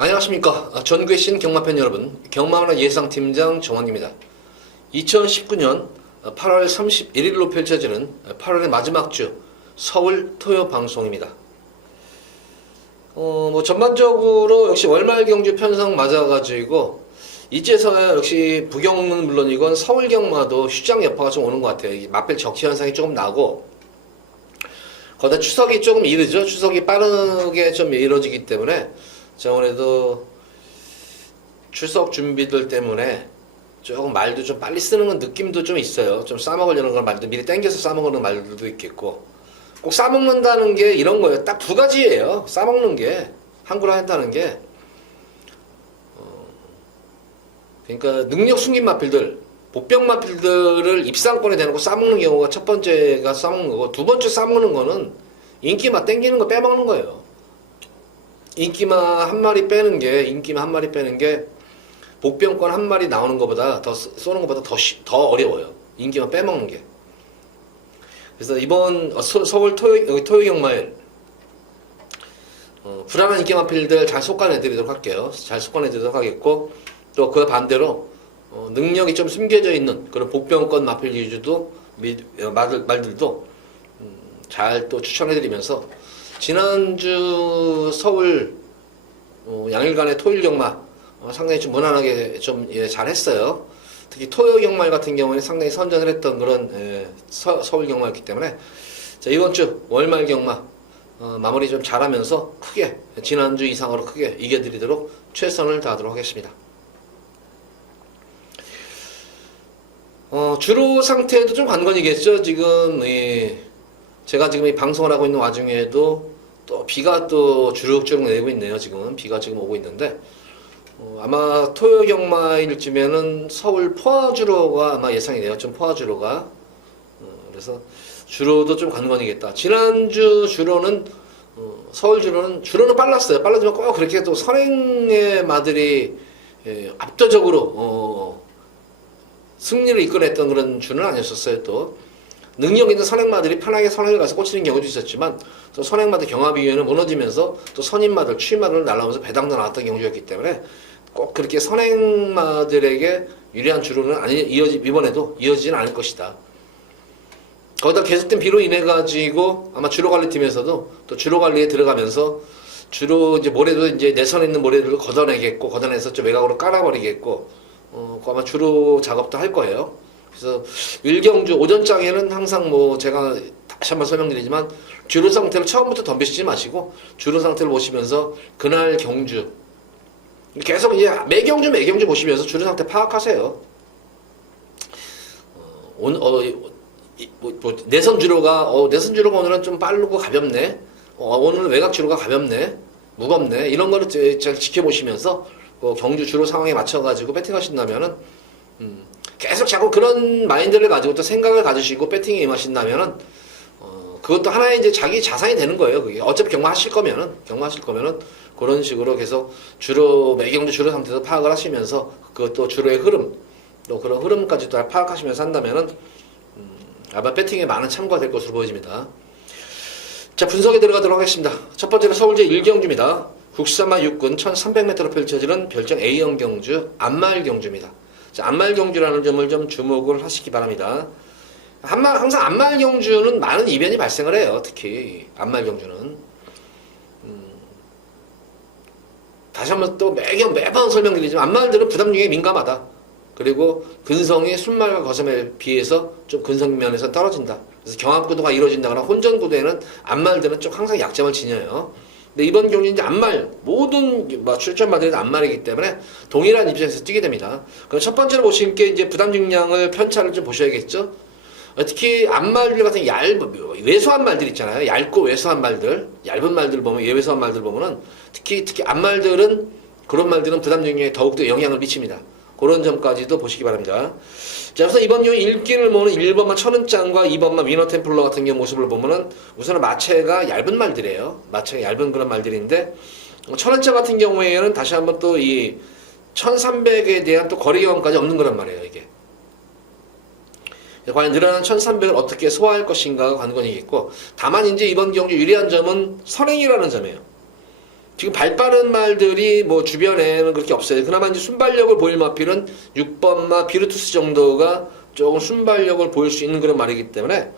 안녕하십니까. 전국의 경마팬 여러분, 경마하나 예상팀장 정원입니다. 2019년 8월 31일로 펼쳐지는 8월의 마지막 주 서울 토요 방송입니다. 전반적으로 역시 월말 경주 편성 맞아가지고 이제서야 역시 부경은 물론이건 서울 경마도 휴장 여파가 좀 오는 것 같아요. 맞별 적시 현상이 조금 나고, 거기다 추석이 조금 이르죠. 추석이 빠르게 좀 이루어지기 때문에 아무래도 추석 준비들 때문에 조금 말도 좀 빨리 쓰는 느낌도 좀 있어요. 좀 싸먹으려는 걸 말도 미리 땡겨서 싸먹는 말들도 있겠고, 꼭 싸먹는다는 게 이런 거예요. 딱 두 가지예요. 싸먹는 게, 한국어로 한다는 게. 그러니까 능력 숨긴 마필들, 복병 마필들을 입상권에 대놓고 싸먹는 경우가 첫 번째가 싸먹는 거고, 두 번째 싸먹는 거는 인기만 땡기는 거 빼먹는 거예요. 인기만 한 마리 빼는 게 복병권 한 마리 나오는 것보다 더 쏘는 것보다 더 어려워요. 인기만 빼먹는 게. 그래서 이번 서울 토요 경마일 불안한 인기 마필들 잘 속아내드리도록 할게요. 잘 속아내드리도록 하겠고, 또 그 반대로 능력이 좀 숨겨져 있는 그런 복병권 마필 위주도 말들도 잘 또 추천해드리면서, 지난주 서울 양일간의 토일 경마 상당히 좀 무난하게 좀 잘했어요. 특히 토요 경마 같은 경우에는 상당히 선전을 했던 그런 서울 경마였기 때문에, 자, 이번 주 월말 경마 마무리 좀 잘하면서 크게, 지난주 이상으로 크게 이겨드리도록 최선을 다하도록 하겠습니다. 주로 상태도 좀 관건이겠죠. 지금 제가 지금 이 방송을 하고 있는 와중에도 또 비가 또 주룩주룩 내리고 있네요. 지금 비가 지금 오고 있는데, 아마 토요 경마일쯤에는 서울 포화주로가 아마 예상이 돼요. 좀 포화주로가. 그래서 주로도 좀 관건이겠다. 지난주 주로는 서울 주로는 빨랐어요. 빨라지만 꼭 그렇게 또 선행의 마들이 압도적으로 승리를 이끌어냈던 그런 주는 아니었었어요. 또 능력 있는 선행마들이 편하게 선행을 가서 꽂히는 경우도 있었지만, 또 선행마들 경합이위원회는 무너지면서 또 선임마들, 추임마들 날아오면서 배당도 나왔던 경주였기 때문에 꼭 그렇게 선행마들에게 유리한 주로는 이번에도 이어지지는 않을 것이다. 거기다 계속된 비로 인해 가지고 아마 주로 관리팀에서도 또 주로 관리에 들어가면서 주로 이제 모래도 이제 내선에 있는 모래들을 걷어내겠고, 걷어내서 좀 외곽으로 깔아버리겠고, 아마 주로 작업도 할 거예요. 그래서 일경주 오전장에는 항상 제가 다시 한번 설명드리지만, 주로 상태를 처음부터 덤비시지 마시고 주로 상태를 보시면서 그날 경주 계속 이제 매경주 보시면서 주로 상태 파악하세요. 내선 주로가 오늘은 좀 빠르고 가볍네. 오늘은 외곽 주로가 가볍네, 무겁네. 이런 거를 잘 지켜보시면서 경주 주로 상황에 맞춰가지고 배팅하신다면은 계속 자꾸 그런 마인드를 가지고 또 생각을 가지시고 배팅에 임하신다면은 그것도 하나의 이제 자기 자산이 되는 거예요. 그게 어차피 경마하실 거면은 그런 식으로 계속 매경주 주로 상태에서 파악을 하시면서, 그것도 주로의 흐름, 또 그런 흐름까지 또 파악하시면서 한다면은 아마 배팅에 많은 참고가 될 것으로 보여집니다. 자, 분석에 들어가도록 하겠습니다. 첫 번째는 서울제 1경주입니다. 국산마 6군 1300m로 펼쳐지는 별정 A형 경주 안말 경주입니다. 자, 안말 경주라는 점을 좀 주목을 하시기 바랍니다. 항상 안말 경주는 많은 이변이 발생을 해요. 특히 안말 경주는 다시 한번 또 매번 설명드리지만, 안말들은 부담력에 민감하다. 그리고 근성이 순말과 거섬에 비해서 좀 근성면에서 떨어진다. 그래서 경합구도가 이루어진다거나 혼전구도에는 안말들은 좀 항상 약점을 지녀요. 근데 이번 경기 이제 안말, 모든 출전마들이 안말이기 때문에 동일한 입장에서 뛰게 됩니다. 그럼 첫 번째로 보실 게 이제 부담 중량을 편차를 좀 보셔야겠죠. 특히 안말들 같은 왜소한 말들 있잖아요. 얇고 왜소한 말들, 얇은 말들 보면, 예외소한 말들 보면은 특히 안말들은, 그런 말들은 부담 중량에 더욱더 영향을 미칩니다. 그런 점까지도 보시기 바랍니다. 자, 그래서 이번 경우 일기를 모으는 1번마 천은짱과 2번마 위너템플러 같은 경우 모습을 보면은 우선은 마체가 얇은 말들이에요. 마체가 얇은 그런 말들인데, 천은짱 같은 경우에는 다시 한번 또 이 1300에 대한 또 거리 경험까지 없는 거란 말이에요, 이게. 과연 늘어난 1300을 어떻게 소화할 것인가가 관건이겠고, 다만 이제 이번 경주 유리한 점은 선행이라는 점이에요. 지금 발 빠른 말들이 뭐 주변에는 그렇게 없어요. 그나마 이제 순발력을 보일 마필은 6번마 비르투스 정도가 조금 순발력을 보일 수 있는 그런 말이기 때문에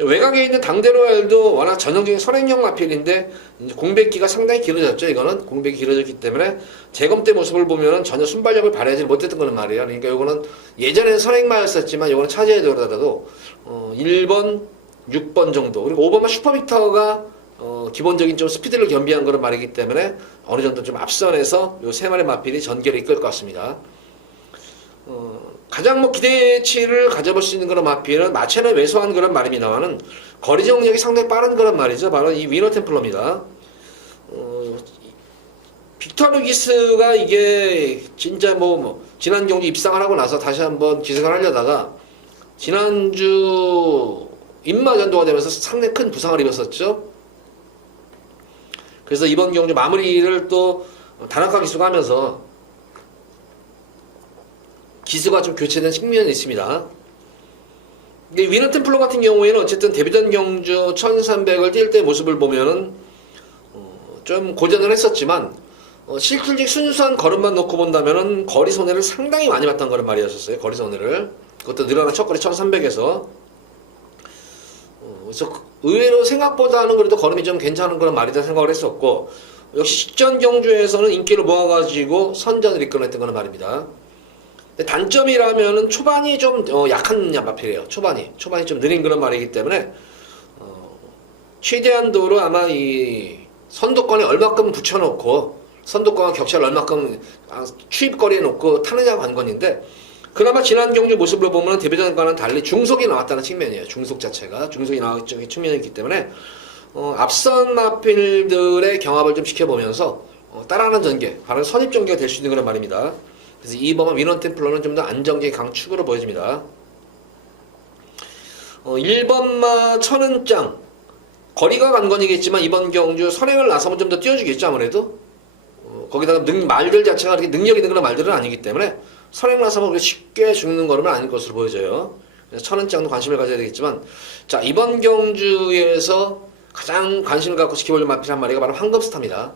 외곽에 있는 당대로얄도 워낙 전형적인 선행형 마필인데 이제 공백기가 상당히 길어졌죠. 이거는 공백이 길어졌기 때문에 재검 때 모습을 보면은 전혀 순발력을 발휘하지 못했던 거는 말이에요. 그러니까 요거는 예전에는 선행마였었지만 요거는 차지해야 되더라도 1번, 6번 정도 그리고 5번마 슈퍼빅터가 기본적인 좀 스피드를 겸비한 그런 말이기 때문에 어느 정도 좀 앞선에서 요 세 마리 마필이 전개를 이끌 것 같습니다. 가장 뭐 기대치를 가져볼 수 있는 그런 마필은 마체는 왜소한 그런 말입니다만은 거리 정력이 상당히 빠른 그런 말이죠. 바로 이 위너 템플러입니다. 빅터 루기스가 이게 진짜 뭐 지난 경기 입상을 하고 나서 다시 한번 기생을 하려다가 지난주 인마 전도가 되면서 상당히 큰 부상을 입었었죠. 그래서 이번 경주 마무리를 또 다나카 기수가 하면서 기수가 좀 교체된 측면이 있습니다. 근데 위너 템플러 같은 경우에는 어쨌든 데뷔전 경주 1300을 뛸 때 모습을 보면은 좀 고전을 했었지만 실질적 순수한 걸음만 놓고 본다면은 거리 손해를 상당히 많이 봤던 그런 말이었어요. 거리 손해를. 그것도 늘어난 첫거리 1300에서 그래서 의외로 생각보다는 그래도 걸음이 좀 괜찮은 그런 말이다 생각을 했었고 역시 직전 경주에서는 인기를 모아가지고 선전을 이끌어냈던 그런 말입니다. 근데 단점이라면은 초반이 좀 약한 마필이에요. 초반이 좀 느린 그런 말이기 때문에 최대한도로 아마 이 선두권에 얼마큼 붙여놓고 선두권과 격차를 얼마큼 추입거리에 놓고 타느냐 관건인데 그나마 지난 경주 모습으로 보면 데뷔전과는 달리 중속이 나왔다는 측면이에요. 중속 자체가 중속이 나왔던 측면이 있기 때문에 앞선 마필들의 경합을 좀 지켜보면서 따라하는 전개, 바로 선입 전개가 될 수 있는 그런 말입니다. 그래서 2번은 위너 템플러는 좀 더 안정적인 강축으로 보여집니다. 1번마 천은짱 거리가 관건이겠지만 이번 경주 선행을 나서면 좀 더 뛰어주겠죠. 아무래도 거기다가 말들 자체가 그렇게 능력 있는 그런 말들은 아니기 때문에 선행 나서면 쉽게 죽는 걸음은 아닐 것으로 보여져요. 그래서 천은짱도 관심을 가져야 되겠지만 자 이번 경주에서 가장 관심을 갖고 지켜볼 마필 한 마리가 바로 황금스타입니다.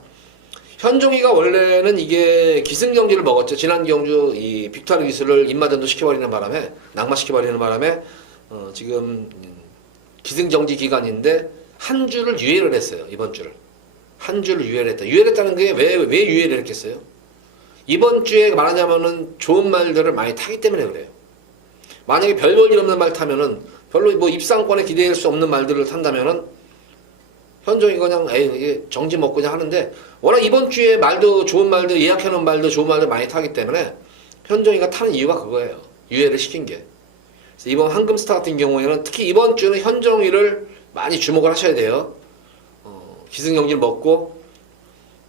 현종이가 원래는 이게 기승경지를 먹었죠. 지난 경주 이 빅토르 기술을 입마전도 시켜버리는 바람에 낙마시켜버리는 바람에 지금 기승정지 기간인데 한 주를 유예를 했어요. 이번 주를 한 주를 유예를 했다. 유예를 했다는 게 왜 유예를 했겠어요? 이번 주에 말하자면은 좋은 말들을 많이 타기 때문에 그래요. 만약에 별 볼 일 없는 말 타면은 별로 뭐 입상권에 기대할 수 없는 말들을 탄다면은 현종이 그냥 이게 정지 먹고 그냥 하는데 워낙 이번 주에 말도 좋은 말들 예약해놓은 말도 좋은 말들 많이 타기 때문에 현종이가 타는 이유가 그거예요. 유예를 시킨 게. 그래서 이번 황금스타 같은 경우에는 특히 이번 주는 현종이를 많이 주목을 하셔야 돼요. 기승경지를 먹고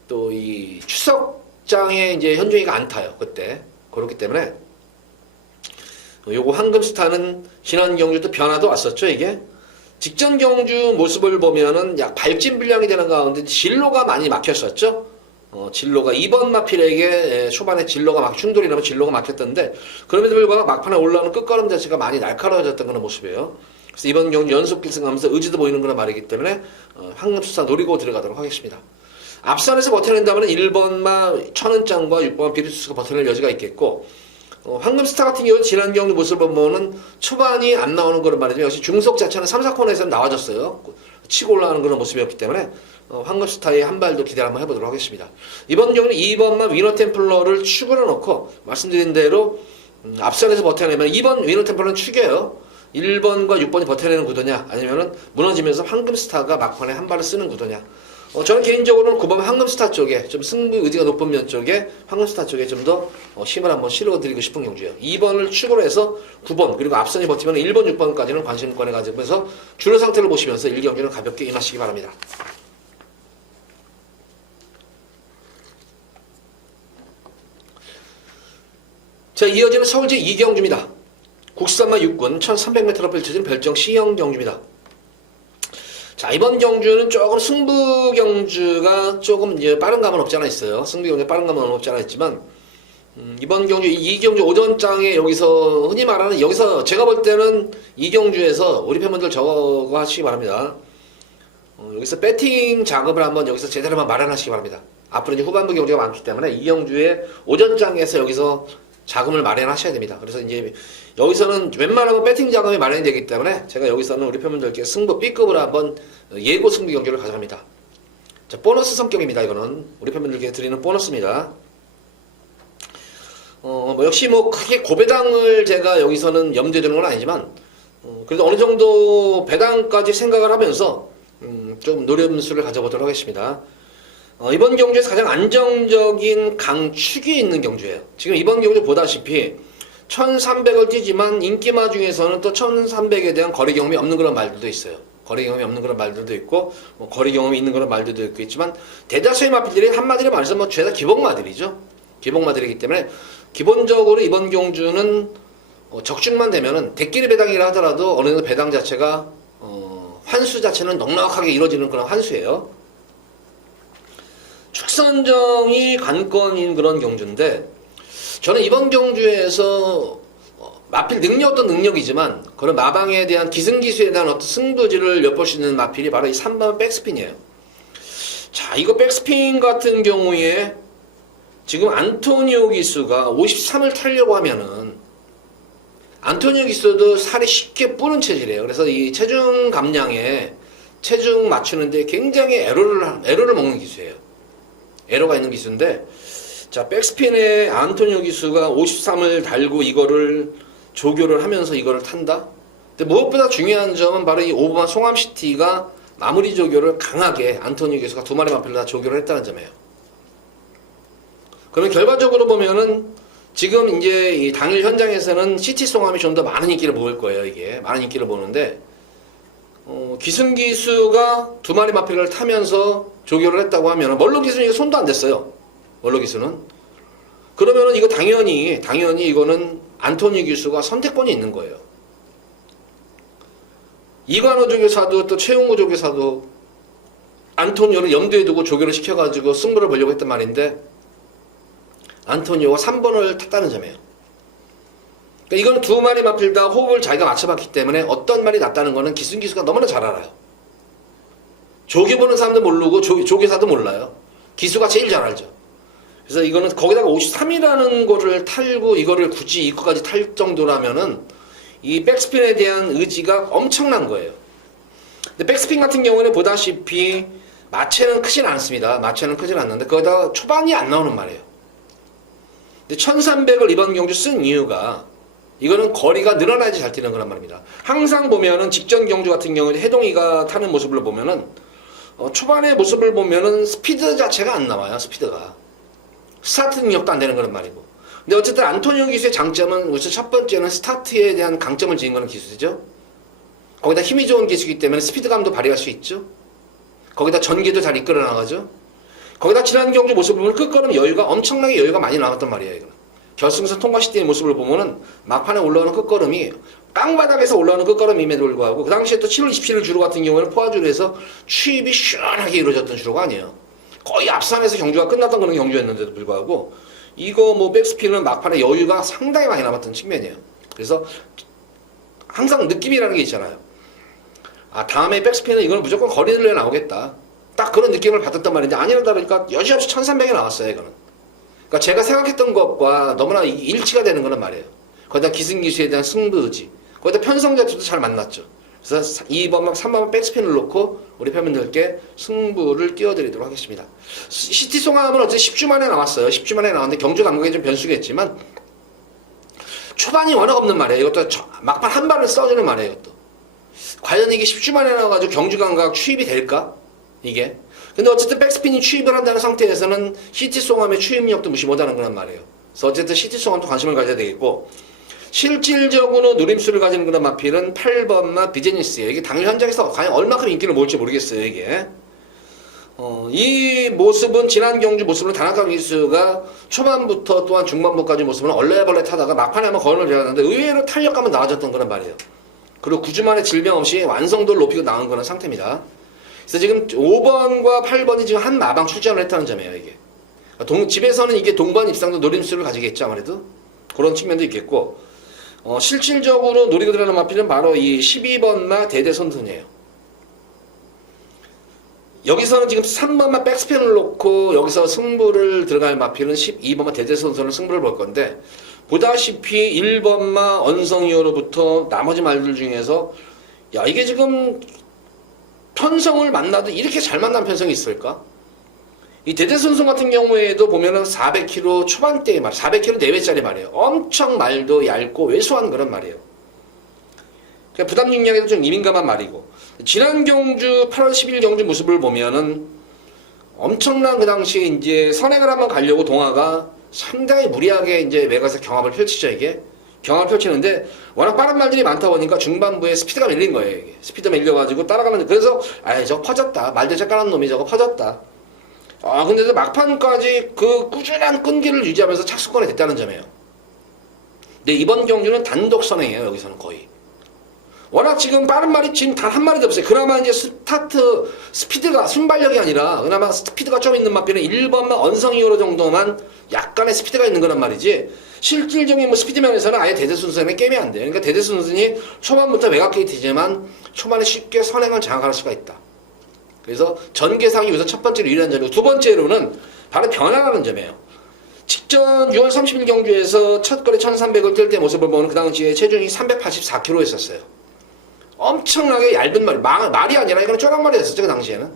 또 이 추석장에 이제 현종이가 안 타요. 그때 그렇기 때문에 요거 황금스타는 지난 경주도 변화도 왔었죠. 이게 직전 경주 모습을 보면은 약 발진 불량이 되는 가운데 진로가 많이 막혔었죠. 진로가 2번 마필에게 초반에 진로가 막 충돌이 나면 진로가 막혔던데 그럼에도 불구하고 막판에 올라오는 끝걸음 자체가 많이 날카로워졌던 그런 모습이에요. 그래서 이번 경주 연속 필승하면서 의지도 보이는 그런 말이기 때문에 황금수사 노리고 들어가도록 하겠습니다. 앞선에서 버텨낸다면 1번마 천은짱과 6번 비리투스가 버텨낼 여지가 있겠고 황금스타 같은 경우는 지난 경주 모습을 보면은 초반이 안 나오는 그런 말이죠. 역시 중속 자체는 3, 4코너에서는 나와줬어요. 치고 올라가는 그런 모습이었기 때문에 황금스타의 한 발도 기대를 한번 해보도록 하겠습니다. 이번 경우는 2번만 위너 템플러를 축으로 놓고 말씀드린 대로 앞선에서 버텨내면 2번 위너 템플러는 축이에요. 1번과 6번이 버텨내는 구도냐 아니면은 무너지면서 황금스타가 막판에 한 발을 쓰는 구도냐. 저는 개인적으로는 9번 황금스타 쪽에 좀 승부 의지가 높은 면 쪽에 황금스타 쪽에 좀 더 힘을 한번 실어드리고 싶은 경주예요. 2번을 축으로 해서 9번 그리고 앞선이 버티면 1번, 6번까지는 관심권에 가지면서 주로 상태를 보시면서 1경주는 가볍게 임하시기 바랍니다. 자, 이어지는 서울제 2경주입니다. 국산마 6군 1300m로 펼쳐진 별정 C형 경주입니다. 자, 이번 경주는 조금 승부 경주가 조금 이제 빠른 감은 없지 않아 있어요. 승부 경주 빠른 감은 없지 않아 있지만, 이번 경주, 이 경주 오전장에 여기서 흔히 말하는, 여기서 제가 볼 때는 이 경주에서 우리 팬분들 저거 하시기 바랍니다. 여기서 배팅 작업을 한번 여기서 제대로 마련하시기 바랍니다. 앞으로 이제 후반부 경주가 많기 때문에 이 경주에 오전장에서 여기서 자금을 마련하셔야 됩니다. 그래서 이제 여기서는 웬만하면 배팅 자금이 마련이 되기 때문에 제가 여기서는 우리 팬분들께 승부 B급으로 한번 예고 승부 경기를 가져갑니다. 자, 보너스 성격입니다. 이거는 우리 팬분들께 드리는 보너스입니다. 뭐 역시 뭐 크게 고배당을 제가 여기서는 염두에 두는 건 아니지만 그래도 어느 정도 배당까지 생각을 하면서 좀 노림수를 가져보도록 하겠습니다. 이번 경주에서 가장 안정적인 강축이 있는 경주예요. 지금 이번 경주 보다시피 1300을 뛰지만 인기마 중에서는 또 1300에 대한 거리 경험이 없는 그런 말들도 있어요. 거리 경험이 없는 그런 말들도 있고 뭐 거리 경험이 있는 그런 말들도 있겠지만 대다수의 마필들이 한마디로 말해서 뭐 죄다 기복마들이죠. 기복마들이기 때문에 기본적으로 이번 경주는 적중만 되면은 대끼리 배당이라 하더라도 어느 정도 배당 자체가 환수 자체는 넉넉하게 이루어지는 그런 환수예요. 축선정이 관건인 그런 경주인데 저는 이번 경주에서 마필 능력 어떤 능력이지만 그런 마방에 대한 기승기수에 대한 어떤 승부지를 엿볼 수 있는 마필이 바로 이 3번 백스핀이에요. 자, 이거 백스핀 같은 경우에 지금 안토니오 기수가 53을 타려고 하면은 안토니오 기수도 살이 쉽게 뿌는 체질이에요. 그래서 이 체중 감량에 체중 맞추는데 굉장히 에러를 먹는 기수예요. 에러가 있는 기수인데 자, 백스핀의 안토니오 기수가 53을 달고 이거를 조교를 하면서 이거를 탄다? 근데 무엇보다 중요한 점은 바로 이 오버만 송암시티가 마무리 조교를 강하게 안토니오 기수가 두 마리 마필로 다 조교를 했다는 점이에요. 그럼 결과적으로 보면은 지금 이제 이 당일 현장에서는 시티 송암이 좀 더 많은 인기를 모을 거예요. 이게 많은 인기를 모으는데 기승기수가 두 마리 마필을 타면서 조교를 했다고 하면 멀로 기수는 이거 손도 안 댔어요. 멀로 기수는. 그러면은 이거 당연히 이거는 안토니 기수가 선택권이 있는 거예요. 이관호 조교사도 또 최용호 조교사도 안토니오를 염두에 두고 조교를 시켜가지고 승부를 보려고 했단 말인데 안토니오가 3번을 탔다는 점이에요. 그러니까 이건 두 마리 마필 다 호흡을 자기가 맞춰봤기 때문에 어떤 말이 낫다는 거는 기승기수가 너무나 잘 알아요. 조교 보는 사람도 모르고 조교사도 몰라요. 기수가 제일 잘 알죠. 그래서 이거는 거기다가 53이라는 거를 탈고 이거를 굳이 이거까지 탈 정도라면은 이 백스핀에 대한 의지가 엄청난 거예요. 근데 백스핀 같은 경우는 보다시피 마체는 크진 않습니다. 마체는 크진 않는데 거기다가 초반이 안 나오는 말이에요. 근데 1300을 이번 경주 쓴 이유가 이거는 거리가 늘어나야지 잘 뛰는 거란 말입니다. 항상 보면은 직전 경주 같은 경우는 해동이가 타는 모습을 보면은 초반의 모습을 보면은 스피드 자체가 안 나와요. 스피드가. 스타트 능력도 안 되는 그런 말이고. 근데 어쨌든 안토니오 기수의 장점은 우선 첫 번째는 스타트에 대한 강점을 지닌 거는 기수죠. 거기다 힘이 좋은 기수이기 때문에 스피드감도 발휘할 수 있죠. 거기다 전개도 잘 이끌어 나가죠. 거기다 지난 경주 모습을 보면 끝걸음 여유가 엄청나게 여유가 많이 나왔단 말이에요. 이거는. 결승선 통과 시대의 모습을 보면은 막판에 올라오는 끝걸음이 땅바닥에서 올라오는 끝걸음임에도 불구하고 그 당시에 또 7월 27일 주로 같은 경우에는 포화주로 해서 추입이 시원하게 이루어졌던 주로가 아니에요. 거의 앞산에서 경주가 끝났던 그런 경주였는데도 불구하고 이거 뭐 백스핀은 막판에 여유가 상당히 많이 남았던 측면이에요. 그래서 항상 느낌이라는 게 있잖아요. 아, 다음에 백스핀은 이거는 무조건 거리를 내 나오겠다. 딱 그런 느낌을 받았단 말인데 아니라다 보니까 여지없이 1300에 나왔어요. 이거는. 그러니까 제가 생각했던 것과 너무나 일치가 되는 거란 말이에요. 거기다 기승기수에 대한 승부 의지, 거기다 편성 자체도 잘 만났죠. 그래서 2번만 3번만 백스핀을 놓고 우리 팬분들께 승부를 띄워드리도록 하겠습니다. 시티 송암은 어제 10주 만에 나왔어요. 10주 만에 나왔는데 경주 감각이 좀 변수겠지만 초반이 워낙 없는 말이에요. 이것도 막판 한 발을 써주는 말이에요. 이것도. 과연 이게 10주 만에 나와가지고 경주 감각 추입이 될까? 이게. 근데 어쨌든 백스핀이 추입을 한다는 상태에서는 시티 송암의 추입력도 무시 못하는 거란 말이에요. 그래서 어쨌든 시티 송암도 관심을 가져야 되겠고 실질적으로 누림수를 가지는 그런 마필은 8번마 비제니스예요. 이게 당일 현장에서 과연 얼마큼 인기를 모을지 모르겠어요. 이게. 이 모습은 지난 경주 모습으로 다나카 기수가 초반부터 또한 중반부까지 모습은 얼레벌레 타다가 막판에 한번 거론을 되었는데 의외로 탄력감은 나아졌던 그런 말이에요. 그리고 9주 만에 질병 없이 완성도를 높이고 나온 그런 상태입니다. 그래서 지금 5번과 8번이 지금 한 마방 출전을 했다는 점이에요. 이게. 집에서는 이게 동반 입상도 노림수를 가지겠죠. 아무래도. 그런 측면도 있겠고 실질적으로 노리고 들어가는 마필은 바로 이 12번마 대대선순이에요. 여기서는 지금 3번만 백스핀을 놓고 여기서 승부를 들어갈 마필은 12번만 대대손손을 승부를 볼 건데 보다시피 1번만 언성이어로부터 나머지 말들 중에서 야 이게 지금 편성을 만나도 이렇게 잘 만난 편성이 있을까? 이 대대손손 같은 경우에도 보면은 400km 초반대의 말, 400km 내외짜리 말이에요. 엄청 말도 얇고 왜소한 그런 말이에요. 그러니까 부담 능력에도 좀 이민감한 말이고 지난 경주 8월 10일 경주 모습을 보면은 엄청난 그 당시에 이제 선행을 한번 가려고 동아가 상당히 무리하게 이제 외곽에서 경합을 펼치죠 이게. 경합을 펼치는데 워낙 빠른 말들이 많다 보니까 중반부에 스피드가 밀린 거예요 이게. 스피드 밀려가지고 따라가는 그래서 아이 저거 퍼졌다. 말대체 깔아놓은 놈이 저거 퍼졌다. 아 근데도 막판까지 그 꾸준한 끈기를 유지하면서 착수권이 됐다는 점이에요. 근데 이번 경주는 단독 선행이에요 여기서는 거의. 워낙 지금 빠른 말이 지금 단 한 마리도 없어요. 그나마 이제 스타트 스피드가 순발력이 아니라 그나마 스피드가 좀 있는 마필은 1번만 언성이어로 정도만 약간의 스피드가 있는 거란 말이지 실질적인 뭐 스피드 면에서는 아예 대대순순에 게임이 안 돼요. 그러니까 대대순순이 초반부터 외곽 게이트지만 초반에 쉽게 선행을 장악할 수가 있다. 그래서 전개상이 우선 첫 번째로 유리한 점이고 두 번째로는 바로 변화라는 점이에요. 직전 6월 30일 경주에서 첫 거리 1300을 뛸 때 모습을 보면 그 당시에 체중이 384kg였었어요. 엄청나게 얇은 말이 아니라 이거는 쪼랑말이었었죠 그 당시에는.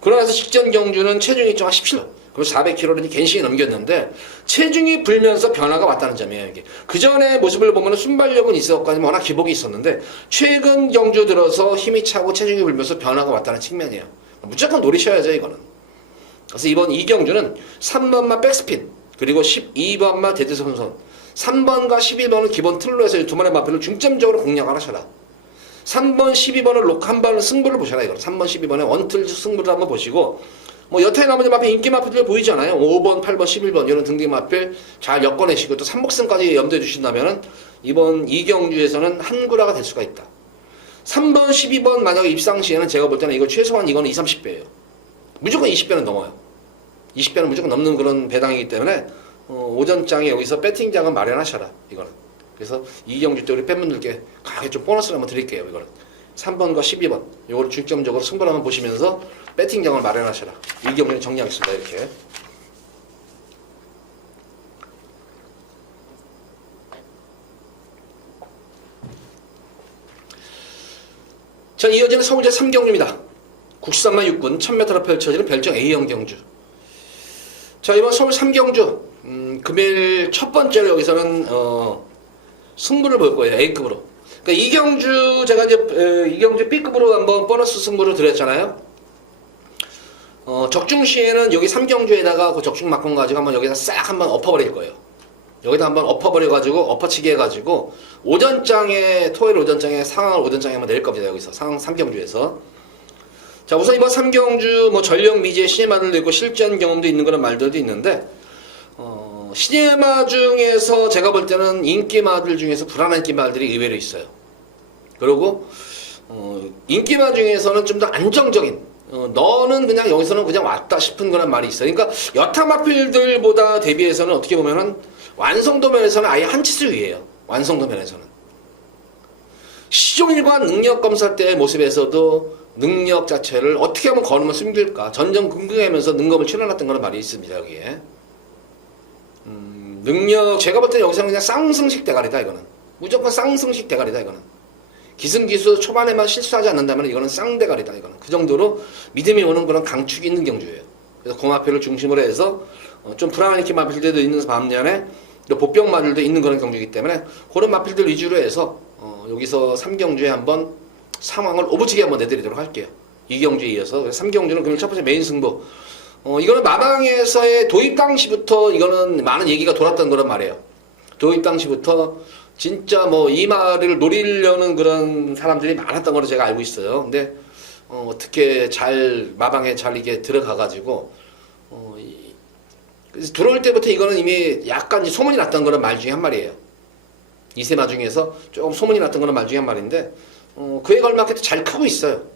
그러고 나서 직전 경주는 체중이 좀 한 17kg 그리고 400kg를 갠신히 넘겼는데 체중이 불면서 변화가 왔다는 점이에요 이게. 그 전에 모습을 보면 순발력은 있었거든요. 워낙 기복이 있었는데 최근 경주 들어서 힘이 차고 체중이 불면서 변화가 왔다는 측면이에요. 무조건 노리셔야죠 이거는. 그래서 이번 이 경주는 3번만 백스핀 그리고 12번만 대대손손 3번과 12번은 기본 틀로 해서 두 마리 마필을 중점적으로 공략을 하셔라. 3번, 12번을 놓고 한 번 승부를 보셔라 이거. 3번, 12번에 원틀 승부를 한번 보시고 뭐 여타의 나머지 마필 인기 마필들 보이잖아요. 5번, 8번, 11번 이런 등등 마필 잘 엮어내시고 또 3복승까지 염두해 주신다면은 이번 이 경주에서는 한구라가 될 수가 있다. 3번, 12번 만약에 입상 시에는 제가 볼 때는 이거 최소한 이거는 20, 30배예요. 무조건 20배는 넘어요. 20배는 무조건 넘는 그런 배당이기 때문에 오전장에 여기서 배팅장은 마련하셔라 이거는. 그래서 이 경주 때 우리 팬분들께 강하게 좀 보너스를 한번 드릴게요 이거는. 3번과 12번 요거를 중점적으로 승부를 한번 보시면서 배팅장을 마련하셔라. 이 경주는 정리하겠습니다 이렇게. 자 이어지는 서울제 3경주입니다. 국산만 육군 1000m로 펼쳐지는 별정 A형 경주. 자 이번 서울 3경주 금일 첫 번째로 여기서는 승부를 볼 거예요 A급으로. 그러니까 이 경주 제가 이제 이 경주 B급으로 한번 보너스 승부를 드렸잖아요. 적중 시에는 여기 3경주에다가 그 적중 막건 가지고 한번 여기다 싹 한번 엎어버릴 거예요. 여기다 한번 엎어버려가지고 엎어치기 해가지고 오전장에 토요일 오전장에 상황을 오전장에 한번 낼 겁니다. 여기서 상황 3경주에서. 자 우선 이번 3경주 뭐 전력 미지의 시네마들도 있고 실전 경험도 있는 그런 말들도 있는데 시네마 중에서 제가 볼 때는 인기마들 중에서 불안한 인기마들이 의외로 있어요. 그리고 인기마 중에서는 좀 더 안정적인 너는 그냥 여기서는 그냥 왔다 싶은 그런 말이 있어요. 그러니까 여타 마필들보다 대비해서는 어떻게 보면은 완성도 면에서는 아예 한 치수 위에요. 완성도 면에서는. 시종일관 능력 검사 때의 모습에서도 능력 자체를 어떻게 하면 걸으면 숨길까 전전긍긍하면서 능검을 치러놨던 그런 말이 있습니다 여기에. 능력 제가 볼 때는 여기서는 그냥 쌍승식 대가리다 이거는. 무조건 쌍승식 대가리다 이거는. 기승기수 초반에만 실수하지 않는다면 이거는 쌍대가리다 이거는. 그 정도로 믿음이 오는 그런 강축이 있는 경주예요. 그래서 고마필을 중심으로 해서 좀 불안한 이렇게 마필들도 있는 반면에 보병 마필도 있는 그런 경주이기 때문에 그런 마필들 위주로 해서 여기서 3경주에 한번 상황을 오부치게 한번 내드리도록 할게요. 2경주에 이어서 3경주는 그럼 첫 번째 메인 승부. 이거는 마방에서의 도입 당시부터 이거는 많은 얘기가 돌았던 그런 말이에요. 도입 당시부터 진짜 뭐 이 말을 노리려는 그런 사람들이 많았던 걸로 제가 알고 있어요. 근데 어떻게 잘 마방에 잘 이게 들어가가지고 그래서 들어올 때부터 이거는 이미 약간 소문이 났던 그런 말 중에 한 말이에요. 이세마 중에서 조금 소문이 났던 그런 말 중에 한 말인데 그에 걸맞게 잘 크고 있어요.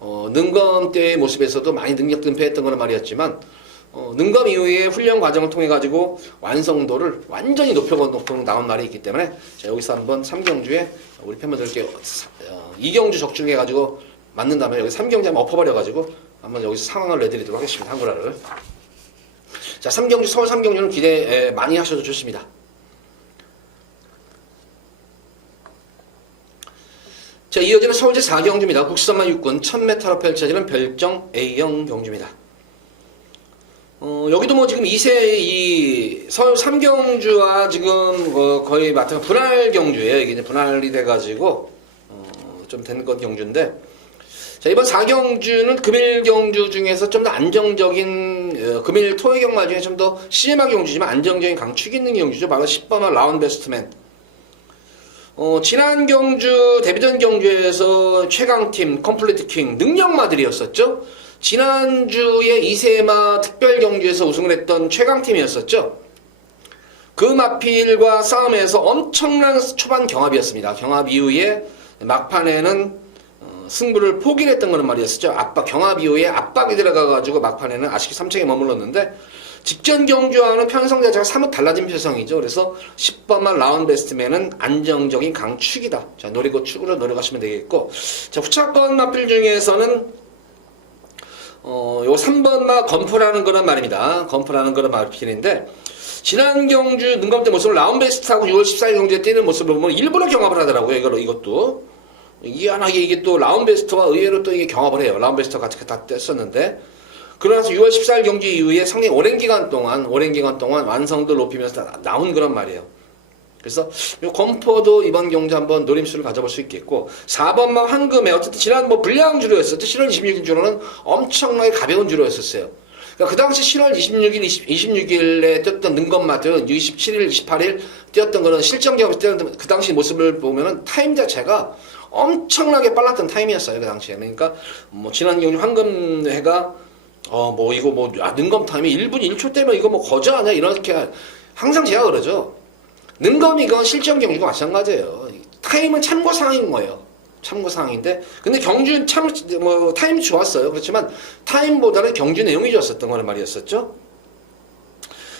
능검 때의 모습에서도 많이 능력 든패했던 그런 말이었지만 능검 이후에 훈련 과정을 통해 가지고 완성도를 완전히 높여놓고 나온 말이 있기 때문에 자, 여기서 한번 3경주에 우리 팬분들께 2경주 적중해 가지고 맞는다면 여기 3경주 한번 엎어버려 가지고 한번 여기서 상황을 내드리도록 하겠습니다. 한글화를. 자, 3경주, 서울 3경주는 기대 많이 하셔도 좋습니다. 자, 이어지는 서울제 4경주입니다. 국수선만 육군 1000m로 펼쳐지는 별정 A형 경주입니다. 여기도 뭐 지금 2세 이 서울 3경주와 지금 거의 마찬가지 분할 경주예요. 이게 이제 분할이 돼가지고 좀 된 것 경주인데, 자, 이번 4경주는 금일 경주 중에서 좀 더 안정적인 금일 토요 경마 중에 좀 더 CMA 경주지만 안정적인 강축 있는 경주죠. 바로 10번마 라운드 베스트맨. 지난 경주 데뷔전 경주에서 최강팀 컴플리트 킹 능력마들이었었죠. 지난주에 이세마 특별 경주에서 우승을 했던 최강팀이었었죠. 그 마필과 싸움에서 엄청난 초반 경합이었습니다. 경합 이후에 막판에는 승부를 포기를 했던 거는 말이었었죠. 경합 이후에 압박이 들어가가지고 막판에는 아쉽게 3층에 머물렀는데, 직전 경주와는 편성 자체가 사뭇 달라진 편성이죠. 그래서 10번만 라운드 베스트맨은 안정적인 강축이다. 자, 노리고 축으로 노려가시면 되겠고, 자, 후차권 마필 중에서는 요 3번마 건프라는 그런 말입니다. 건프라는 그런 마필인데, 지난 경주 능검대 모습을 라운드 베스트하고 6월 14일 경주에 뛰는 모습을 보면 일부러 경합을 하더라고요. 이것도 희한하게 이게 또 라운드 베스트와 의외로 또 이게 경합을 해요. 라운드 베스트와 같이 다 뗐었는데, 그러나서 6월 14일 경주 이후에 상당히 오랜 기간 동안 완성도를 높이면서 나온 그런 말이에요. 그래서 이 건포도 이번 경주 한번 노림수를 가져볼 수 있겠고, 4번만 황금에 어쨌든 지난 불량 주로였었죠. 7월 26일 주로는 엄청나게 가벼운 주로였었어요. 그러니까 그 당시 7월 26일에 뛰었던 능검마들 27일, 28일 뛰었던 거는 실전 경기에서 뛰었던 그 당시 모습을 보면은 타임 자체가 엄청나게 빨랐던 타임이었어요. 그 당시에. 그러니까 뭐 지난 경주 황금회가 능검 타임이 1분 1초 때면 이거 뭐 거저 아냐 이렇게 항상 제가 그러죠. 능검이 이건 실전 경주가 마찬가지예요. 타임은 참고사항인 거예요. 참고사항인데, 근데 경주 타임이 좋았어요. 그렇지만 타임보다는 경주 내용이 좋았었던 거란 말이었었죠.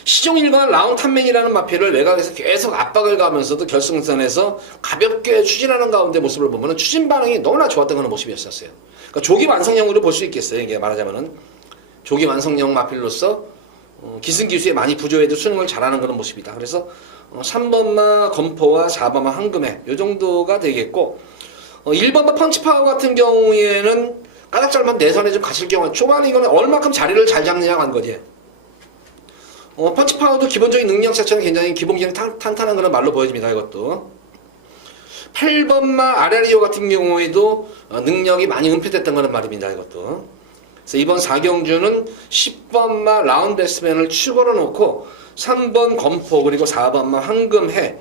시종일관 라운드 탑맨이라는 마필을 외곽에서 계속 압박을 가면서도 결승선에서 가볍게 추진하는 가운데 모습을 보면 추진 반응이 너무나 좋았던 그런 모습이었었어요. 그러니까 조기 완성형으로 볼 수 있겠어요. 이게 말하자면은 조기 완성형 마필로서 기승기수에 많이 부조해도 수능을 잘하는 그런 모습이다. 그래서 3번마 건포와 4번마 황금해 요 정도가 되겠고, 1번마 펀치파워 같은 경우에는 까닥잘만 내선에 좀 갔을 경우 초반에 이거는 얼마큼 자리를 잘 잡느냐가 한 거지. 펀치파워도 기본적인 능력 자체는 굉장히 기본기능 탄탄한 그런 말로 보여집니다. 이것도 8번마 아라리오 같은 경우에도 능력이 많이 은폐됐던 그런 말입니다. 이것도. 그래서 이번 4경주는 10번마 라운드 베스트맨을 추가로 놓고 3번 건포 그리고 4번마 황금해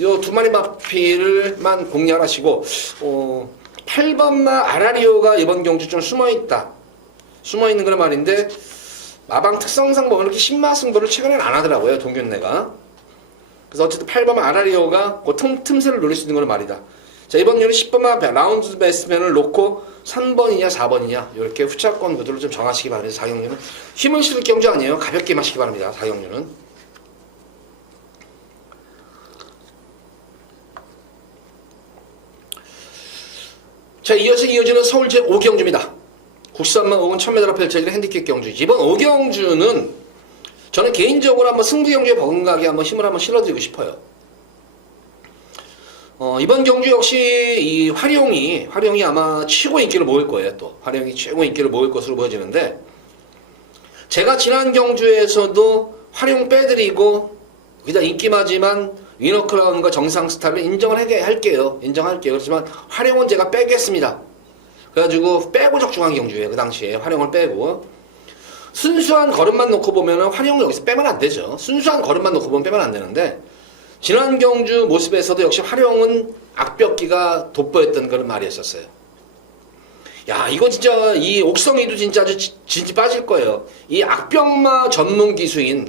요 두 마리 마필만 공략하시고, 8번마 아라리오가 이번 경주 좀 숨어있는 그런 말인데, 마방 특성상 보면 이렇게 신마 승부를 최근에는 안 하더라고요. 동균내가. 그래서 어쨌든 8번마 아라리오가 그 틈새를 노릴 수 있는 그런 말이다. 자, 이번 경우는 10번마 라운드 베스트맨을 놓고 3번이냐 4번이냐 이렇게 후차권 구도를 좀 정하시기 바랍니다. 4경주는 힘을 실을 경주 아니에요. 가볍게 마시기 바랍니다. 4경주는. 자, 이어지는 서울 제5경주입니다. 국산만 5군 1000m로 펼쳐지는 핸디캡 경주. 이번 5경주는 저는 개인적으로 한번 승부 경주에 버금가게 한번 힘을 한번 실어드리고 싶어요. 이번 경주 역시 이 화룡이 아마 최고 인기를 모을 거예요. 또 화룡이 최고 인기를 모을 것으로 보여지는데, 제가 지난 경주에서도 화룡 빼드리고 그냥 인기마지만 위너크라운과 정상 스타를 할게요. 그렇지만 화룡은 제가 빼겠습니다. 그래가지고 빼고 적중한 경주예요. 그 당시에 화룡을 빼고 순수한 걸음만 놓고 보면은 화룡을 여기서 빼면 안 되죠. 순수한 걸음만 놓고 보면 빼면 안 되는데, 지난 경주 모습에서도 역시 화룡은 악벽기가 돋보였던 그런 말이었었어요. 야, 이거 진짜 이 옥성이도 진짜 아주 진지 빠질 거예요. 이 악병마 전문 기수인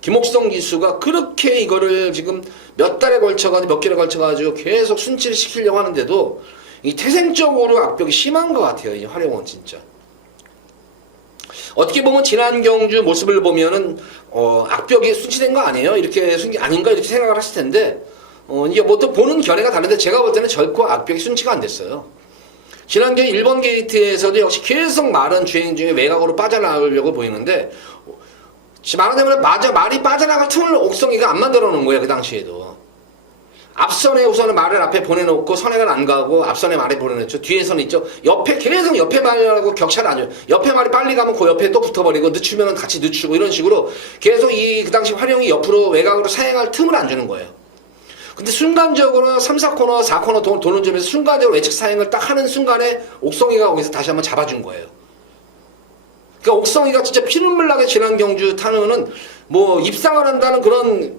김옥성 기수가 그렇게 이거를 지금 몇 개월에 걸쳐가지고 계속 순치를 시키려고 하는데도 이 태생적으로 악벽이 심한 것 같아요. 이 화룡은 진짜. 어떻게 보면 지난 경주 모습을 보면은 악벽이 순치된 거 아니에요? 아닌가 이렇게 생각을 하실 텐데, 이게 뭐 또 보는 견해가 다른데 제가 볼 때는 결코 악벽이 순치가 안 됐어요. 지난 경기 1번 게이트에서도 역시 계속 말은 주행 중에 외곽으로 빠져나가려고 보이는데 말하자면 말이 빠져나갈 틈을 옥성이가 안 만들어 놓은 거예요. 그 당시에도. 앞선에 우선은 말을 앞에 보내놓고 선행을 안 가고 앞선에 말이 보내놓죠. 뒤에서는 있죠. 옆에 계속 옆에 말하고 격차를 안 줘요. 옆에 말이 빨리 가면 그 옆에 또 붙어버리고 늦추면 같이 늦추고 이런 식으로 계속 그 당시 활용이 옆으로 외곽으로 사행할 틈을 안 주는 거예요. 근데 순간적으로 3, 4코너, 4코너 도는 점에서 순간적으로 외측 사행을 딱 하는 순간에 옥성이가 거기서 다시 한번 잡아준 거예요. 그러니까 옥성이가 진짜 피눈물 나게 지난 경주 타면은 뭐 입상을 한다는 그런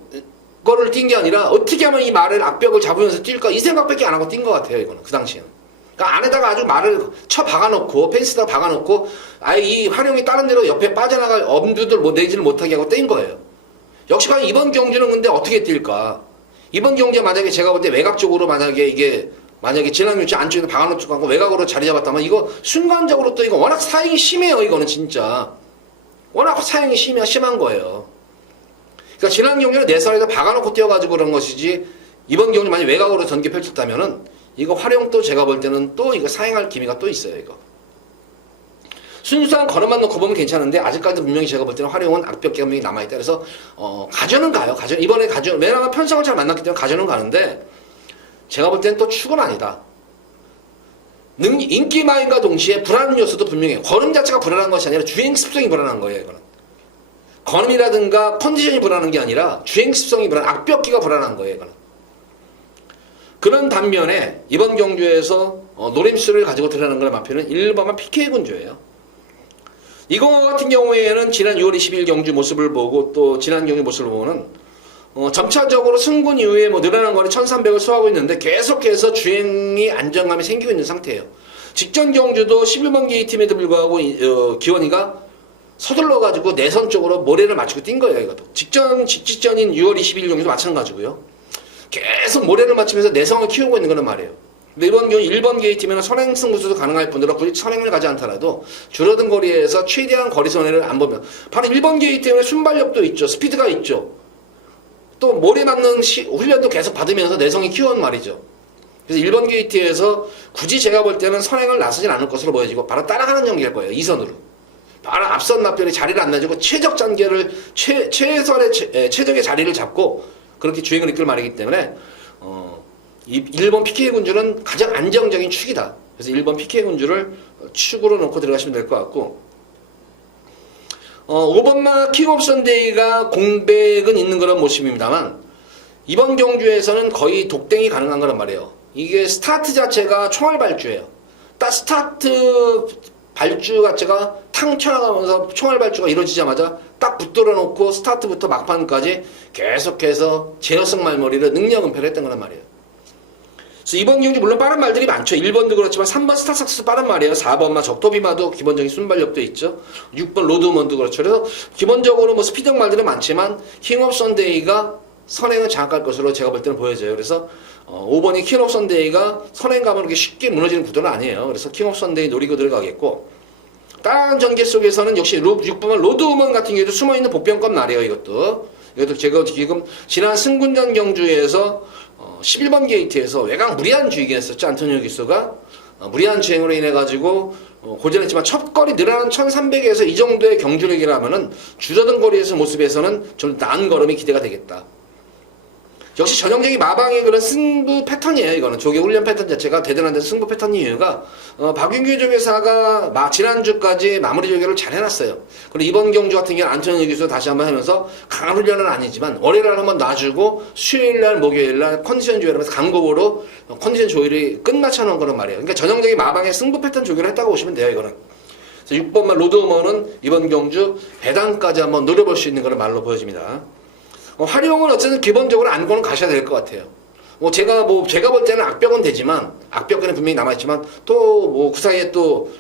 거를 뛴 게 아니라 어떻게 하면 이 말을 앞벽을 잡으면서 뛸까 이 생각밖에 안 하고 뛴 것 같아요. 이거는 그 당시에는. 그러니까 안에다가 아주 말을 쳐 박아놓고 펜스에다 박아놓고 아예 이 활용이 다른 데로 옆에 빠져나갈 엄두들 뭐 내지를 못하게 하고 뛴 거예요. 역시 과연 이번 경주는 근데 어떻게 뛸까? 이번 경기에 만약에 제가 볼 때 외곽 쪽으로 만약에 지난 교체 안쪽에서 박아놓고 외곽으로 자리 잡았다면 이거 순간적으로 또 이거 워낙 사행이 심해요. 이거는 진짜 워낙 사행이 심한 거예요. 그러니까 지난 경기는 내선에다 박아놓고 뛰어가지고 그런 것이지 이번 경기 만약 외곽으로 전개 펼쳤다면은 이거 활용도 제가 볼 때는 또 이거 사행할 기미가 또 있어요. 이거 순수한 걸음만 놓고 보면 괜찮은데 아직까지 분명히 제가 볼 때는 활용은 악벽 경험이 남아있다. 그래서 가져는 가요. 이번에 왜냐하면 편성을 잘 만났기 때문에 가져는 가는데 제가 볼 때는 또 축은 아니다. 인기마인과 동시에 불안한 요소도 분명해요. 걸음 자체가 불안한 것이 아니라 주행 습성이 불안한 거예요. 이거는 걸음이라든가 컨디션이 불안한 게 아니라 주행 습성이 악벽기가 불안한 거예요. 이거는 그런 반면에 이번 경주에서 노림수를 가지고 드러나는 걸 마표는 일반만 PK 군주예요. 이거 같은 경우에는 지난 6월 20일 경주 모습을 보고 또 지난 경주 모습을 보면은 점차적으로 승군 이후에 뭐 늘어난 거리 1300을 수하고 있는데 계속해서 주행이 안정감이 생기고 있는 상태예요. 직전 경주도 11번 게이트임에도 불구하고 기원이가 서둘러가지고 내선 쪽으로 모래를 맞추고 뛴 거예요. 이것도 직전인 6월 20일 경주도 마찬가지고요. 계속 모래를 맞추면서 내성을 키우고 있는 거란 말이에요. 근데 이번 경우 1번 게이트면 선행 승부수도 가능할 뿐더러 굳이 선행을 가지 않더라도 줄어든 거리에서 최대한 거리 손해를 안 보면 바로 1번 게이트면 순발력도 있죠. 스피드가 있죠. 또 모래 맞는 훈련도 계속 받으면서 내성이 키워온 말이죠. 그래서 1번 게이트에서 굳이 제가 볼 때는 선행을 나서진 않을 것으로 보여지고 바로 따라가는 연기일 거예요. 2선으로. 바로 앞선 납변이 자리를 안 내주고 최적 단계를 최적의 자리를 잡고 그렇게 주행을 이끌 말이기 때문에 1번 PK 군주는 가장 안정적인 축이다. 그래서 1번 PK 군주를 축으로 놓고 들어가시면 될 것 같고 5번마 킹옵 선데이가 공백은 있는 그런 모습입니다만 이번 경주에서는 거의 독땡이 가능한 거란 말이에요. 이게 스타트 자체가 총알 발주예요. 딱 스타트 발주 자체가 탕 튀어나가면서 총알 발주가 이루어지자마자 딱 붙들어 놓고 스타트부터 막판까지 계속해서 제어성 말머리를 능력 은폐를 했던 거란 말이에요. 그래서 이번 경주 물론 빠른 말들이 많죠. 1번도 그렇지만 3번 스타삭스도 빠른 말이에요. 4번마 적도비마도 기본적인 순발력도 있죠. 6번 로드먼도 그렇죠. 그래서 기본적으로 뭐 스피드형 말들은 많지만 킹옵 선데이가 선행을 장악할 것으로 제가 볼 때는 보여져요. 그래서 5번이 킹옵 선데이가 선행 가면 그렇게 쉽게 무너지는 구도는 아니에요. 그래서 킹옵 선데이 노리고 들어가겠고 다른 전개 속에서는 역시 6번만 로드우먼 같은 경우에도 숨어있는 복병급 날이에요. 이것도 제가 지금 지난 승군전 경주에서 11번 게이트에서 외곽 무리한 주의긴 했었죠. 안토니오 기수가 무리한 주행으로 인해 가지고 고전했지만 첫 거리 늘어난 1300에서 이 정도의 경주력이라면은 줄어든 거리에서 모습에서는 좀 나은 걸음이 기대가 되겠다. 역시 전형적인 마방의 그런 승부 패턴이에요. 이거는 조기 훈련 패턴 자체가 대단한 데서 승부 패턴이 이유가 박윤규 조교사가 지난주까지 마무리 조교를 잘 해놨어요. 그리고 이번 경주 같은 경우는 안토니오 기수 다시 한번 하면서 강한 훈련은 아니지만 월요일날 한번 놔주고 수요일날 목요일날 컨디션 조율하면서 강급으로 컨디션 조율이 끝마쳐 놓은 거란 말이에요. 그러니까 전형적인 마방의 승부 패턴 조교를 했다고 보시면 돼요. 이거는. 6번만 로드오머는 이번 경주 배당까지 한번 노려볼 수 있는 그런 말로 보여집니다. 활용은 어쨌든 기본적으로 안고는 가셔야 될 것 같아요. 제가 볼 때는 악벽은 되지만, 악벽은 분명히 남아있지만, 또 그 사이에 또,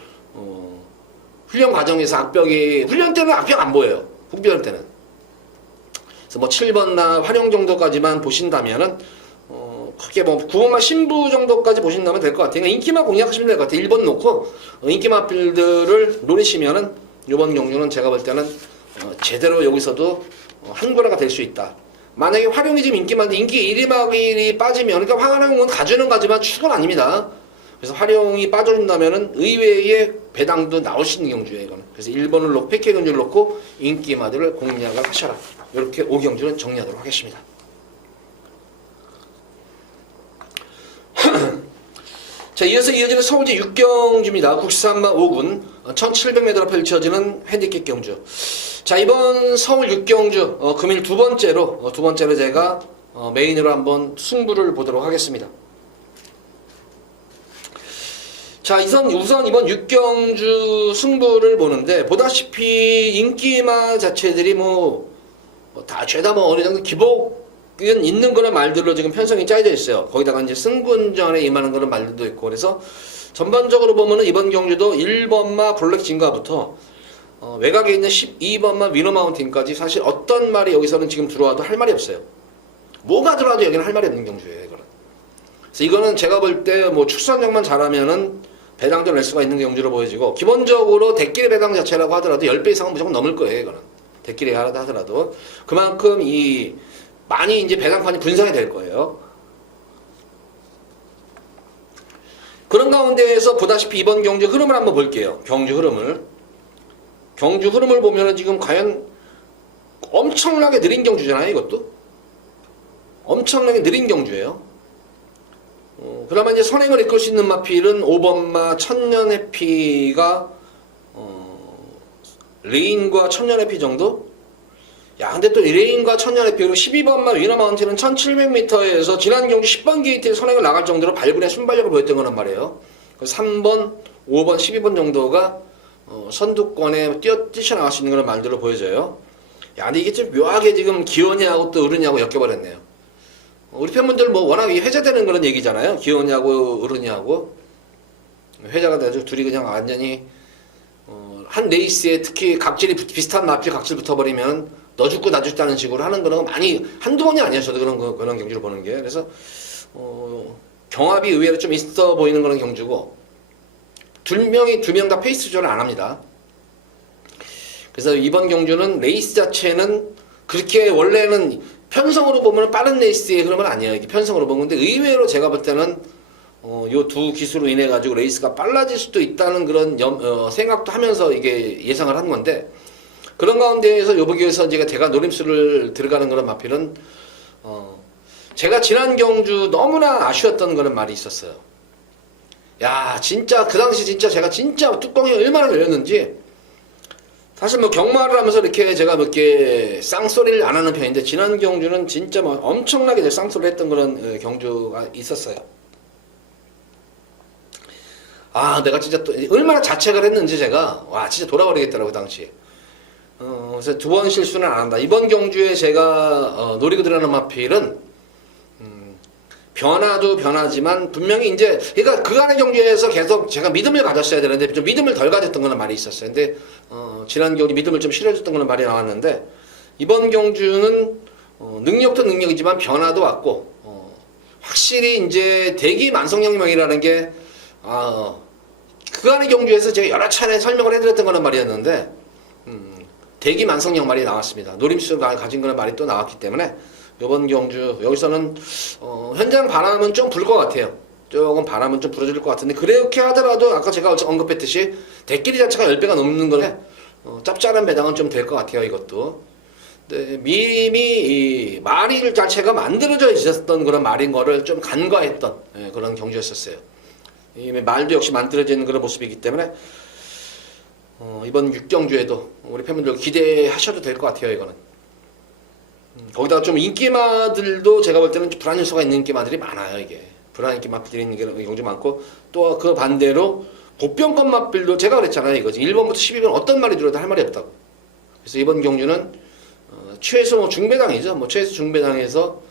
훈련 과정에서 훈련 때는 악벽 안 보여요. 후비할 때는. 그래서 7번나 활용 정도까지만 보신다면은, 크게 9번만 신부 정도까지 보신다면 될 것 같아요. 그러니까 인기만 공략하시면 될 것 같아요. 1번 놓고, 인기만 필드를 노리시면은, 이번 경주는 제가 볼 때는, 제대로 여기서도 한구라가 될 수 있다. 만약에 활용이 지금 인기 많은데 인기 1위막이 빠지면 그러니까 활용은 가주는 가지만 축은 아닙니다. 그래서 활용이 빠져준다면은 의외의 배당도 나올 수 있는 경주예요, 이거는. 그래서 1번을 놓고, 패키지 경주를 놓고 인기마들을 공략을 하셔라. 이렇게 5경주는 정리하도록 하겠습니다. 자, 이어서 이어지는 서울제 6경주입니다. 93만 5군 1700m로 펼쳐지는 핸디캡 경주. 자, 이번 서울 6경주 금일 두 번째로 제가 메인으로 한번 승부를 보도록 하겠습니다. 자, 우선 이번 6경주 승부를 보는데, 보다시피 인기마 자체들이 죄다 어느 정도 기복은 있는 그런 말들로 지금 편성이 짜여져 있어요. 거기다가 이제 승군전에 임하는 그런 말들도 있고, 그래서 전반적으로 보면은 이번 경주도 1번마 블랙진가부터 외곽에 있는 12번마 위너마운틴까지 사실 어떤 말이 여기서는 지금 들어와도 할 말이 없어요. 뭐가 들어와도 여기는 할 말이 없는 경주예요, 이거는. 그래서 이거는 제가 볼 때 축선정만 잘하면은 배당도 낼 수가 있는 경주로 보여지고, 기본적으로 대끼리 배당 자체라고 하더라도 10배 이상은 무조건 넘을 거예요, 이거는. 대끼리 하더라도. 그만큼 많이 이제 배당판이 분산이 될 거예요. 그런 가운데에서 보다시피 이번 경주 흐름을 한번 볼게요. 경주 흐름을 보면은 지금 과연 엄청나게 느린 경주잖아요, 이것도. 엄청나게 느린 경주예요. 그나마 이제 선행을 이끌 수 있는 마필은 5번마 천년해피가 레인과 천년해피 정도? 야, 근데 또 레인과 천년해피로 12번마 위너마운틴은 1700m에서 지난 경주 10번 게이트에 선행을 나갈 정도로 발군의 순발력을 보였던 거란 말이에요. 그래서 3번, 5번, 12번 정도가 선두권에 뛰쳐나갈 수 있는 그런 말들로 보여져요. 야, 근데 이게 좀 묘하게 지금 기원이하고 또 어른이하고 엮여버렸네요. 우리 팬분들 워낙 회자되는 그런 얘기잖아요. 기원이하고 어른이하고 회자가 돼서 둘이 그냥 완전히 한 레이스에 특히 각질이 비슷한 마필 각질 붙어버리면 너 죽고 나 죽다는 식으로 하는 그런 거 많이 한두 번이 아니었어도 그런 경주를 보는 게. 그래서 경합이 의외로 좀 있어 보이는 그런 경주고, 두 명 다 페이스 조절을 안 합니다. 그래서 이번 경주는 레이스 자체는 그렇게 원래는 편성으로 보면 빠른 레이스의 흐름은 아니에요. 이게 편성으로 보면. 근데 의외로 제가 볼 때는 요 두 기수로 인해 가지고 레이스가 빨라질 수도 있다는 그런 생각도 하면서 이게 예상을 한 건데, 그런 가운데에서 요번에서 제가 노림수를 들어가는 그런 마필은 제가 지난 경주 너무나 아쉬웠던 그런 말이 있었어요. 야, 진짜 그 당시 제가 뚜껑이 얼마나 열렸는지, 사실 경마를 하면서 제가 쌍소리를 안 하는 편인데, 지난 경주는 진짜 엄청나게 쌍소리를 했던 그런 경주가 있었어요. 아, 내가 진짜 또 얼마나 자책을 했는지 제가 진짜 돌아버리겠더라고, 그 당시에. 그래서 두 번 실수는 안 한다. 이번 경주에 제가 노리고 들어가는 마필은 변화도 변하지만 분명히 그러니까 그간의 경주에서 계속 제가 믿음을 가졌어야 되는데 좀 믿음을 덜 가졌던 그런 말이 있었어요. 근데 지난 경주 믿음을 좀 실어줬던 그런 말이 나왔는데, 이번 경주는 능력도 능력이지만 변화도 왔고, 확실히 대기 만성영명이라는 게 그간의 경주에서 제가 여러 차례 설명을 해드렸던 그런 말이었는데, 대기 만성영 말이 나왔습니다. 노림수가 가진 그런 말이 또 나왔기 때문에 이번 경주 여기서는 현장 바람은 좀 불 것 같아요. 조금 바람은 좀 불어줄 것 같은데, 그렇게 하더라도 아까 제가 언급했듯이 대끼리 자체가 10배가 넘는 거는 짭짤한 배당은 좀 될 것 같아요, 이것도. 근데 이미 이 말일 자체가 만들어져 있었던 그런 말인 거를 좀 간과했던 그런 경주였었어요. 이미 말도 역시 만들어져 있는 그런 모습이기 때문에 이번 6경주에도 우리 팬분들 기대하셔도 될 것 같아요, 이거는. 거기다가 좀 인기마들도 제가 볼 때는 불안 요소가 있는 인기마들이 많아요, 이게. 불안 인기마들이 있는 경주 많고, 또 그 반대로 보병권 마필도 제가 그랬잖아요, 이거지. 1번부터 12번 어떤 말이 들어도 할 말이 없다고. 그래서 이번 경주는 최소 중배당이죠. 최소 중배당에서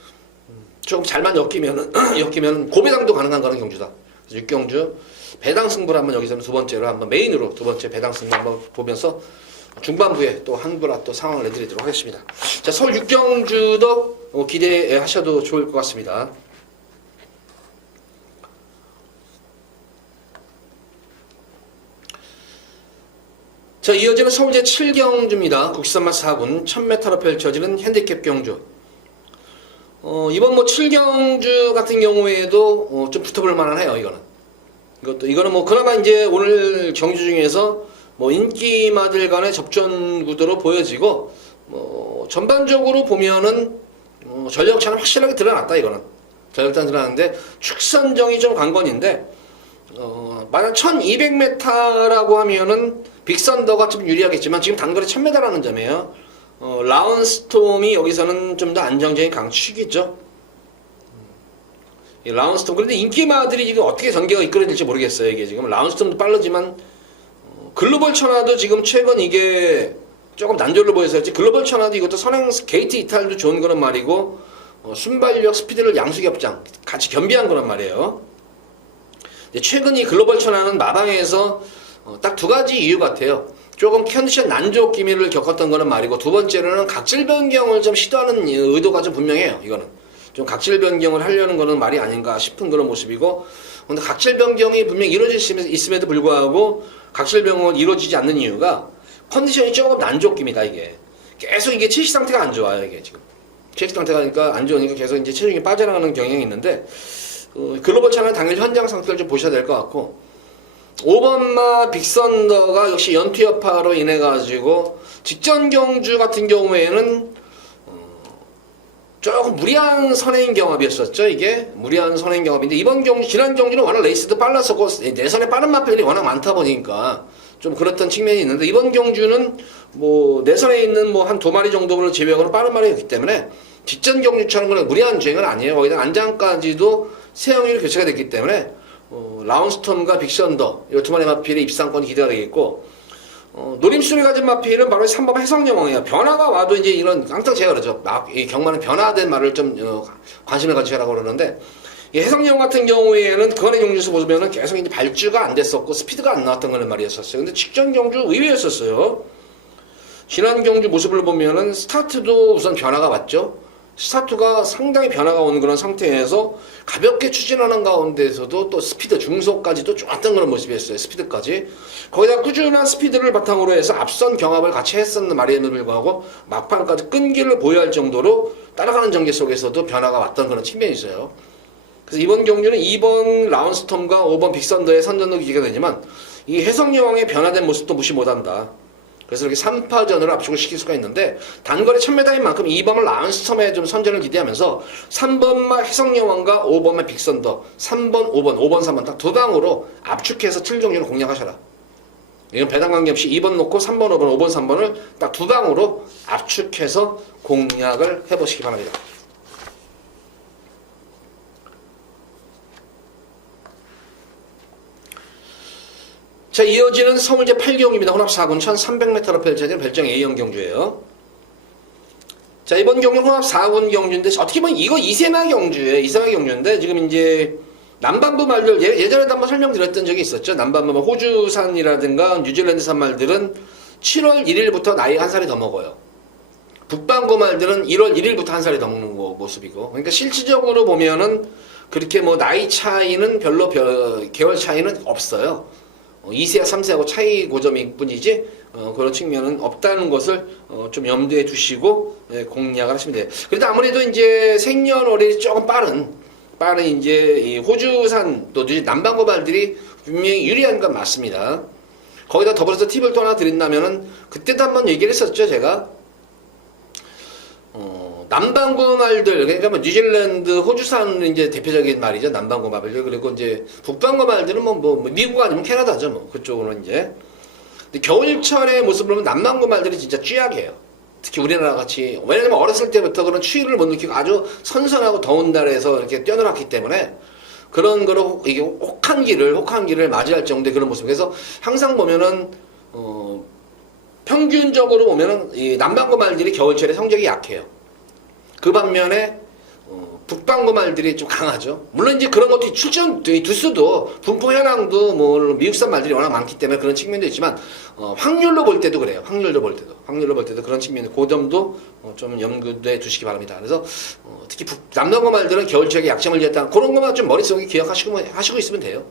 조금 잘만 엮이면 고배당도 가능한 그런 경주다. 그래서 6경주 배당 승부를 한번 여기서는 두 번째로 한번 메인으로 두 번째 배당 승부 한번 보면서 중반부에 또 한부라 또 상황을 내드리도록 하겠습니다. 자, 서울 6경주도 기대하셔도 좋을 것 같습니다. 자, 이어지는 서울제 7경주입니다. 국산마 4군 1000m로 펼쳐지는 핸디캡 경주. 이번 7경주 같은 경우에도 좀 붙어볼 만한 해요, 이거는. 이거는 뭐 그나마 이제 오늘 경주 중에서 뭐 인기마들 간의 접전 구도로 보여지고 뭐 전반적으로 보면은 전력차는 확실하게 드러났다. 이거는 전력차는 드러났는데 축선정이 좀 관건인데 만약 1200m라고 하면은 빅선더가 좀 유리하겠지만 지금 단거리 1000m라는 점이에요. 라운스톰이 여기서는 좀 더 안정적인 강축이죠. 라운스톰. 그런데 인기마들이 지금 어떻게 전개가 이끌어질지 모르겠어요. 이게 지금 라운스톰도 빠르지만 글로벌 천하도 지금 최근 이게 조금 난조를 보였었지. 글로벌 천하도 이것도 선행 게이트 이탈도 좋은 거란 말이고 순발력 스피드를 양수겹장 같이 겸비한 거란 말이에요. 근데 최근 이 글로벌 천하는 마방에서 딱 두 가지 이유 같아요. 조금 컨디션 난조 기미를 겪었던 거는 말이고, 두 번째로는 각질 변경을 좀 시도하는 의도가 좀 분명해요. 이거는 좀 각질 변경을 하려는 거는 말이 아닌가 싶은 그런 모습이고, 근데 각질 변경이 분명히 이루어질 있음에도 불구하고 각질 변경은 이루어지지 않는 이유가 컨디션이 조금 난조깁니다. 이게 계속 이게 체식 상태가 안 좋아요. 이게 지금 체식 상태가 그러니까 안 좋으니까 계속 이제 체중이 빠져나가는 경향이 있는데, 글로벌 차는 당연히 현장 상태를 좀 보셔야 될 것 같고, 5번마 빅선더가 역시 연투 여파로 인해 가지고 직전 경주 같은 경우에는 조금 무리한 선행 경합이었었죠. 이게 무리한 선행 경합인데, 이번 경주 지난 경주는 워낙 레이스도 빨랐었고 내선에 빠른 마필이 워낙 많다 보니까 좀 그렇던 측면이 있는데, 이번 경주는 뭐 내선에 있는 뭐 한 두 마리 정도를 제외하고는 빠른 마리였기 때문에 직전 경주처럼 그냥 무리한 주행은 아니에요. 거기다 안장까지도 세영일 교체가 됐기 때문에 라운스톰과 빅선더 이 두 마리 마필의 입상권이 기대가 되겠고, 노림수를 가진 마필은 바로 3번 해성여왕이에요. 변화가 와도 이제 이런 항상 제가 그러죠. 이 경마는 변화된 말을 좀 관심을 가지시라고 그러는데, 이 해성여왕 같은 경우에는 그간의 경주에서 보면은 계속 이제 발주가 안 됐었고 스피드가 안 나왔던 거는 말이었었어요. 근데 직전 경주 의외였었어요. 지난 경주 모습을 보면은 스타트도 우선 변화가 왔죠. 스타트가 상당히 변화가 오는 그런 상태에서 가볍게 추진하는 가운데에서도 또 스피드 중속까지도 좋았던 그런 모습이었어요. 스피드까지 거기다 꾸준한 스피드를 바탕으로 해서 앞선 경합을 같이 했었는 말임에도 불구하고 막판까지 끈기를 보유할 정도로 따라가는 전개 속에서도 변화가 왔던 그런 측면이 있어요. 그래서 이번 경주는 2번 라운스톰과 5번 빅선더의 선전도 기대가 되지만 이 해성여왕의 변화된 모습도 무시 못한다. 그래서 이렇게 3파전으로 압축을 시킬 수가 있는데, 단거리 1000m인 만큼 2번은 라운스톰에 좀 선전을 기대하면서 3번만 해성여왕과 5번만 빅선더, 3번, 5번, 3번 딱 두 방으로 압축해서 7경주를 공략하셔라. 이건 배당 관계없이 2번 놓고 3번, 5번, 5번, 3번을 딱 두 방으로 압축해서 공략을 해보시기 바랍니다. 자, 이어지는 서울제 8경입니다. 혼합 4군 1300m로 펼쳐진 별정 A형 경주예요. 자, 이번 경주 혼합 4군 경주인데, 어떻게 보면 이거 이세마 경주예요. 이세마 경주인데, 지금 이제 남반부 말들, 예전에도 한번 설명드렸던 적이 있었죠. 남반부 호주산이라든가 뉴질랜드산 말들은 7월 1일부터 나이 한 살이 더 먹어요. 북반구 말들은 1월 1일부터 한 살이 더 먹는 모습이고, 그러니까 실질적으로 보면은 그렇게 뭐 나이 차이는 별로 개월 차이는 없어요. 2세와 3세하고 차이 고점일 뿐이지 그런 측면은 없다는 것을 좀 염두에 두시고 공략을 하시면 돼요. 그래도 아무래도 이제 생년월일이 조금 빠른 이제 이 호주산 또 남반구 말들이 분명히 유리한 건 맞습니다. 거기다 더불어서 팁을 또 하나 드린다면은, 그때도 한번 얘기를 했었죠, 제가. 남반구 말들, 그러니까 뭐 뉴질랜드, 호주산 이제 대표적인 말이죠. 남반구 말들. 그리고 이제 북반구 말들은 뭐 미국 아니면 캐나다죠. 뭐 그쪽으로는 이제. 근데 겨울철의 모습을 보면 남반구 말들이 진짜 쥐약이에요. 특히 우리나라 같이. 왜냐면 어렸을 때부터 그런 추위를 못 느끼고 아주 선선하고 더운 달에서 이렇게 뛰어놀았기 때문에 그런 거로 이게 혹한기를 맞이할 정도의 그런 모습. 그래서 항상 보면은 평균적으로 보면은 이 남반구 말들이 겨울철에 성적이 약해요. 그 반면에 북반구 말들이 좀 강하죠. 물론 이제 그런 것도 출전 두수도 분포 현황도 뭐 미국산 말들이 워낙 많기 때문에 그런 측면도 있지만, 확률로 볼 때도 그래요. 확률로 볼 때도 그런 측면이, 그 점도 좀 염두에 두시기 바랍니다. 그래서 특히 남반구 말들은 겨울철에 약점을 지었다, 그런 것만 좀 머릿속에 기억하시고 있으면 돼요.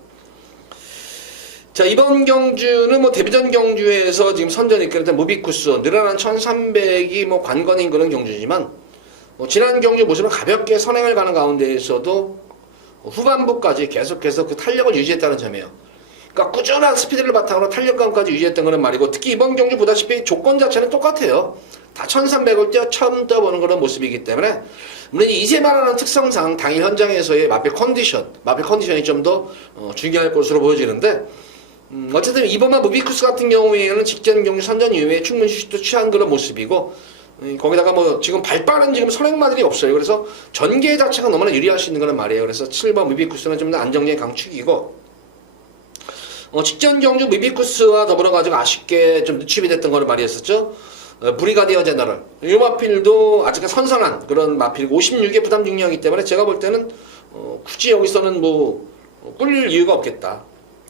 자, 이번 경주는 뭐 데뷔전 경주에서 지금 선전이 있겠다. 무비쿠스 늘어난 1300이 뭐 관건인 그런 경주지만, 지난 경주 모습은 가볍게 선행을 가는 가운데에서도 후반부까지 계속해서 그 탄력을 유지했다는 점이에요. 그러니까 꾸준한 스피드를 바탕으로 탄력감까지 유지했던 거는 말이고, 특히 이번 경주 보다시피 조건 자체는 똑같아요. 다 1300을 처음 떠보는 그런 모습이기 때문에, 물론 이제 말하는 특성상 당일 현장에서의 마필 컨디션이 좀 더 중요할 것으로 보여지는데, 어쨌든 이번만 무비쿠스 같은 경우에는 직전 경주 선전 이후에 충분히 휴식도 취한 그런 모습이고, 거기다가 뭐 지금 발빠른 지금 선행마들이 없어요. 그래서 전개 자체가 너무나 유리할 수 있는 거는 말이에요. 그래서 7번 무비쿠스는 좀 더 안정적인 강축이고, 직전 경주 무비쿠스와 더불어 가지고 아쉽게 좀 늦춤이 됐던 거를 말이었었죠. 브리가디어 제너럴 이 마필도 아직 선선한 그런 마필 56의 부담 중량이기 때문에 제가 볼 때는 굳이 여기서는 뭐 꿀 이유가 없겠다.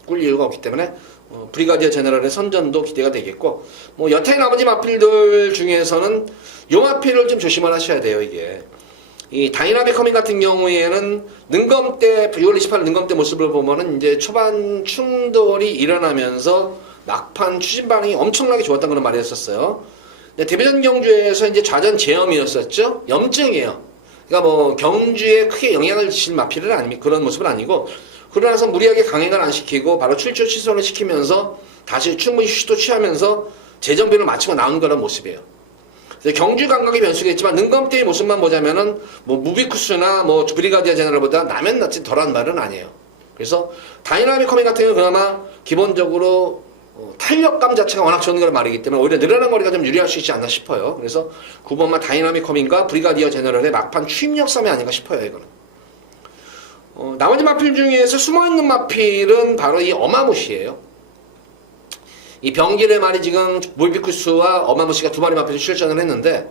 꿀 이유가 없기 때문에 브리가디어 제너럴의 선전도 기대가 되겠고, 뭐 여타의 나머지 마필들 중에서는 요 마필을 좀 조심을 하셔야 돼요. 이게 이 다이나믹 커밍 같은 경우에는 능검 때 6월 28일 능검 때 모습을 보면은 이제 초반 충돌이 일어나면서 막판 추진 반응이 엄청나게 좋았던 그런 말이 했었어요. 근데 데뷔전 경주에서 이제 좌전 제염이었었죠. 염증이에요. 그러니까 뭐 경주에 크게 영향을 미칠 마필은 아니 그런 모습은 아니고, 그러나서 무리하게 강행을 안 시키고 바로 출조 취소를 시키면서 다시 충분히 휴식도 취하면서 재정비를 마치고 나온 그런 모습이에요. 경주 감각의 변수겠지만 능검 때의 모습만 보자면은 뭐 무비쿠스나 뭐 브리가디아 제너럴보다 나면 낫지 덜한 말은 아니에요. 그래서 다이나믹 커밍 같은 경우는 그나마 기본적으로 탄력감 자체가 워낙 좋은 걸 말이기 때문에 오히려 늘어난 거리가 좀 유리할 수 있지 않나 싶어요. 그래서 9번만 다이나믹 커밍과 브리가디어 제너럴의 막판 추임력 싸움이 아닌가 싶어요. 이거는 나머지 마필 중에서 숨어있는 마필은 바로 이 어마무시예요. 이 병길의 말이 지금 무비쿠스와 어마무시가 두 마리 마필이 출전을 했는데,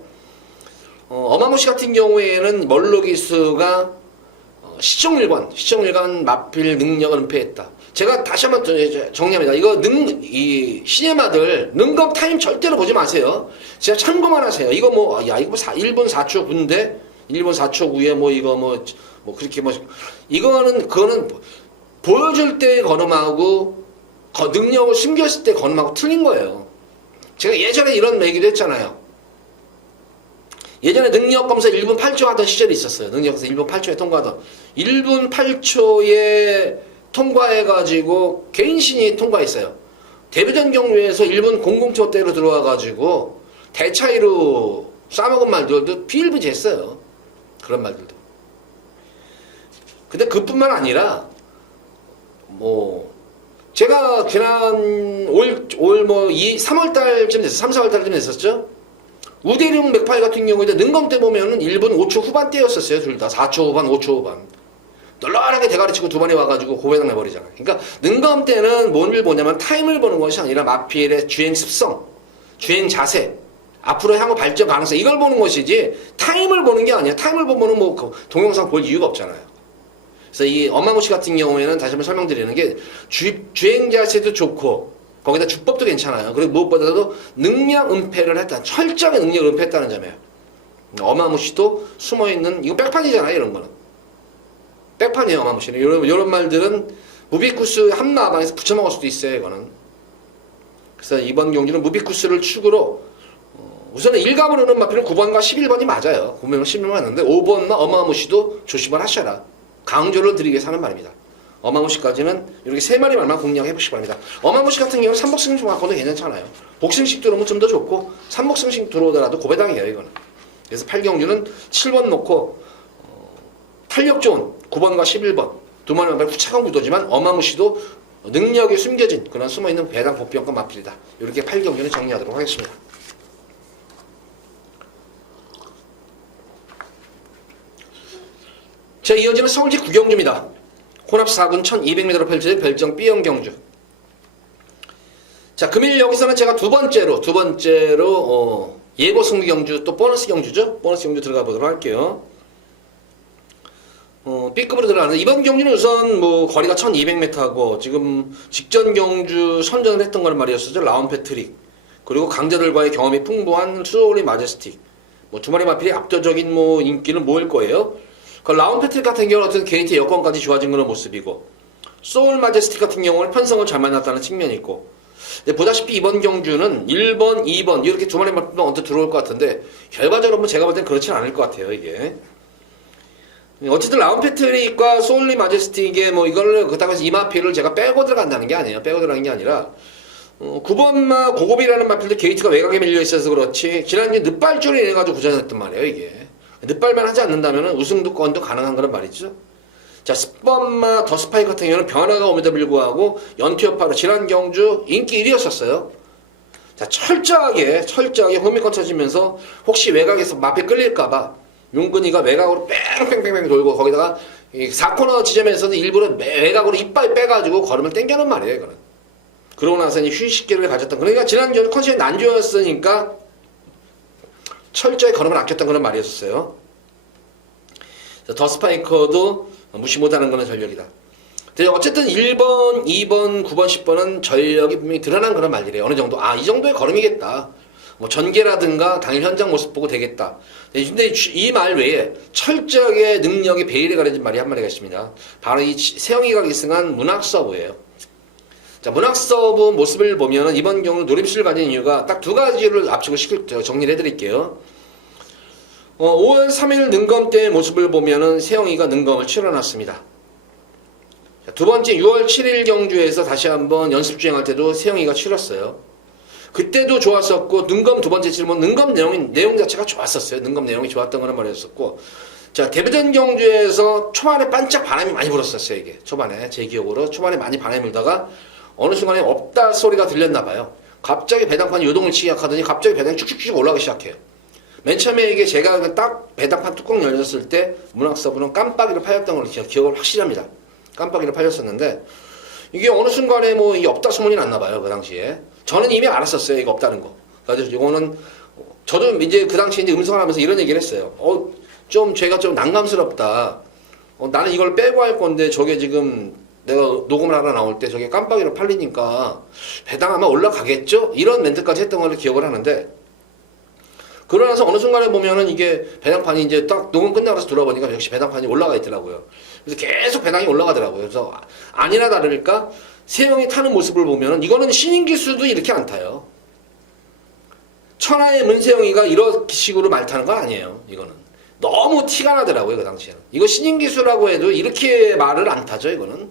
어마무시 같은 경우에는 멀로기스가 시청일관 마필 능력을 은폐했다. 제가 다시 한번 정리합니다. 이거 이 시네마들 능검 타임 절대로 보지 마세요. 진짜 참고만 하세요. 이거 뭐 1분 4초 9인데 1분 4초 9에 뭐 이거 뭐 그렇게 그거는 보여줄 때 걸음하고 능력을 숨겼을 때 걸음하고 틀린 거예요. 제가 예전에 이런 얘기도 했잖아요. 예전에 능력 검사 1분 8초 하던 시절이 있었어요. 능력 검사 1분 8초에 통과하던. 1분 8초에 통과해가지고 개인신이 통과했어요. 데뷔전 경주에서 1분 00초대로 들어와가지고 대차이로 싸먹은 말들도 비일비재했어요. 그런 말들도. 근데 그뿐만 아니라 제가 지난 올 3월달쯤 됐어. 3, 4월달쯤 됐었죠. 우대룡 맥파이 같은 경우에 능검 때 보면은 1분 5초 후반대였었어요. 둘 다 4초 후반, 5초 후반. 널널하게 대가리 치고 두 번에 와가지고 고배당 내버리잖아. 그러니까 능검 때는 뭔을 보냐면 타임을 보는 것이 아니라 마필의 주행 습성, 주행 자세, 앞으로 향후 발전 가능성 이걸 보는 것이지 타임을 보는 게 아니야. 타임을 보면은 동영상 볼 이유가 없잖아요. 그래서 이 어마무시 같은 경우에는 다시 한번 설명드리는 게 주행 자세도 좋고 거기다 주법도 괜찮아요. 그리고 무엇보다도 능력 은폐를 했다. 철저하게 능력 은폐했다는 점이에요. 어마무시도 숨어있는 이거 백판이잖아요. 이런 거는 백판이에요. 어마무시는 이런 말들은 무비쿠스 함나방에서 붙여먹을 수도 있어요. 이거는. 그래서 이번 경기는 무비쿠스를 축으로 우선은 일감으로는 마필은 9번과 11번이 맞아요. 9번과 11번이 맞는데 5번과 어마무시도 조심을 하셔라. 강조를 드리기 위해서 하는 말입니다. 어마무시까지는 이렇게 세 마리 말만 공략해 보시기 바랍니다. 어마무시 같은 경우는 삼복승식 갖고도 괜찮잖아요. 복승식 들어오면 좀 더 좋고 삼복승식 들어오더라도 고배당이에요. 이거는. 그래서 8경주는 7번 놓고 탄력 좋은 9번과 11번 두 마리 말만 후차가 묻어지만 어마무시도 능력이 숨겨진 그런 숨어있는 배당 복병과 마필이다. 이렇게 8경주는 정리하도록 하겠습니다. 자, 이어지는 서울시 9경주입니다. 혼합 4군 1200m로 펼쳐진 별정 B형 경주. 자, 금일 여기서는 제가 두 번째로 예고 승리 경주 또 보너스 경주죠. 보너스 경주 들어가 보도록 할게요. B급으로 들어가는 이번 경주는 우선 거리가 1200m고 지금 직전 경주 선전을 했던 걸 말이었었죠. 라운 패트릭 그리고 강자들과의 경험이 풍부한 수소리 마제스틱 두 마리 마필이 압도적인 인기를 모을 거예요. 그 라운 패트릭 같은 경우는 어떤 게이트 여건까지 좋아진 그런 모습이고 소울 마제스틱 같은 경우는 편성을 잘 만났다는 측면이 있고 근데 보다시피 이번 경주는 1번, 2번 이렇게 두 마리 마필만 언뜻 들어올 것 같은데 결과적으로 제가 볼 땐 그렇진 않을 것 같아요. 이게 어쨌든 라운패트릭과 소울리 마제스틱의 뭐 이걸 그렇다고 해서 이 마필을 제가 빼고 들어간다는 게 아니에요. 빼고 들어가는 게 아니라 9번마 고급이라는 마필도 게이트가 외곽에 밀려 있어서 그렇지 지난주에 늑발줄을 인해가지고 구전했단 말이에요. 이게 늑발만 하지 않는다면 우승도권도 가능한 거란 말이죠. 자, 10번마 더 스파이 같은 경우는 변화가 옴에도 불구하고 연투여파로 지난 경주 인기 1위였었어요. 자, 철저하게 홈미권 쳐지면서 혹시 외곽에서 마필 끌릴까봐 용근이가 외곽으로 뺑뺑뺑뺑 돌고 거기다가 이 4코너 지점에서는 일부러 외곽으로 이빨 빼가지고 걸음을 땡겨놓은 말이에요. 이거는. 그러고 나서 이제 휴식기를 가졌던. 그러니까 지난주에 컨디션이 난조였으니까 철저히 걸음을 아꼈던 그런 말이었어요. 더 스파이커도 무시 못하는 그런 전력이다. 어쨌든 1번, 2번, 9번, 10번은 전력이 분명히 드러난 그런 말들이에요. 어느 정도. 이 정도의 걸음이겠다. 뭐 전개라든가 당일 현장 모습 보고 되겠다. 근데 이 말 외에 철저하게 능력이 베일에 가려진 말이 한 마리가 있습니다. 바로 이 세영이가 기승한 문학 서브예요. 자, 문학 서브 모습을 보면 이번 경우 노림수를 가진 이유가 딱 두 가지를 압축을 정리를 해드릴게요. 5월 3일 능검 때의 모습을 보면은 세영이가 능검을 치러놨습니다. 자, 두 번째 6월 7일 경주에서 다시 한번 연습 주행할 때도 세영이가 치렀어요. 그때도 좋았었고 능검 두 번째 질문 능검 내용 자체가 좋았었어요. 능검 내용이 좋았던 거는 말이었었고 자 데뷔전 경주에서 초반에 반짝 바람이 많이 불었었어요. 이게 초반에 제 기억으로 초반에 많이 바람이 불다가 어느 순간에 없다 소리가 들렸나 봐요. 갑자기 배당판이 요동을 치기 시작하더니 갑자기 배당이 쭉쭉쭉 올라가기 시작해요. 맨 처음에 이게 제가 딱 배당판 뚜껑 열렸을 때 문학서부는 깜빡이로 팔렸던 걸 기억을 확실히 합니다. 깜빡이로 팔렸었는데 이게 어느 순간에 뭐 이게 없다 소문이 났나 봐요. 그 당시에 저는 이미 알았었어요. 이거 없다는 거. 그래서 이거는 저도 이제 그 당시에 이제 음성을 하면서 이런 얘기를 했어요. 좀 제가 좀 난감스럽다. 나는 이걸 빼고 할 건데 저게 지금 내가 녹음을 하러 나올 때 저게 깜빡이로 팔리니까 배당 아마 올라가겠죠? 이런 멘트까지 했던 걸 기억을 하는데 그러고 나서 어느 순간에 보면은 이게 배당판이 이제 딱 녹음 끝나고 나서 돌아보니까 역시 배당판이 올라가 있더라고요. 그래서 계속 배당이 올라가더라고요. 그래서 아니나 다를까 세영이 타는 모습을 보면은 이거는 신인 기수도 이렇게 안 타요. 천하의 문세영이가 이런 식으로 말 타는 건 아니에요. 이거는 너무 티가 나더라고요. 그 당시에는 이거 신인 기수라고 해도 이렇게 말을 안 타죠. 이거는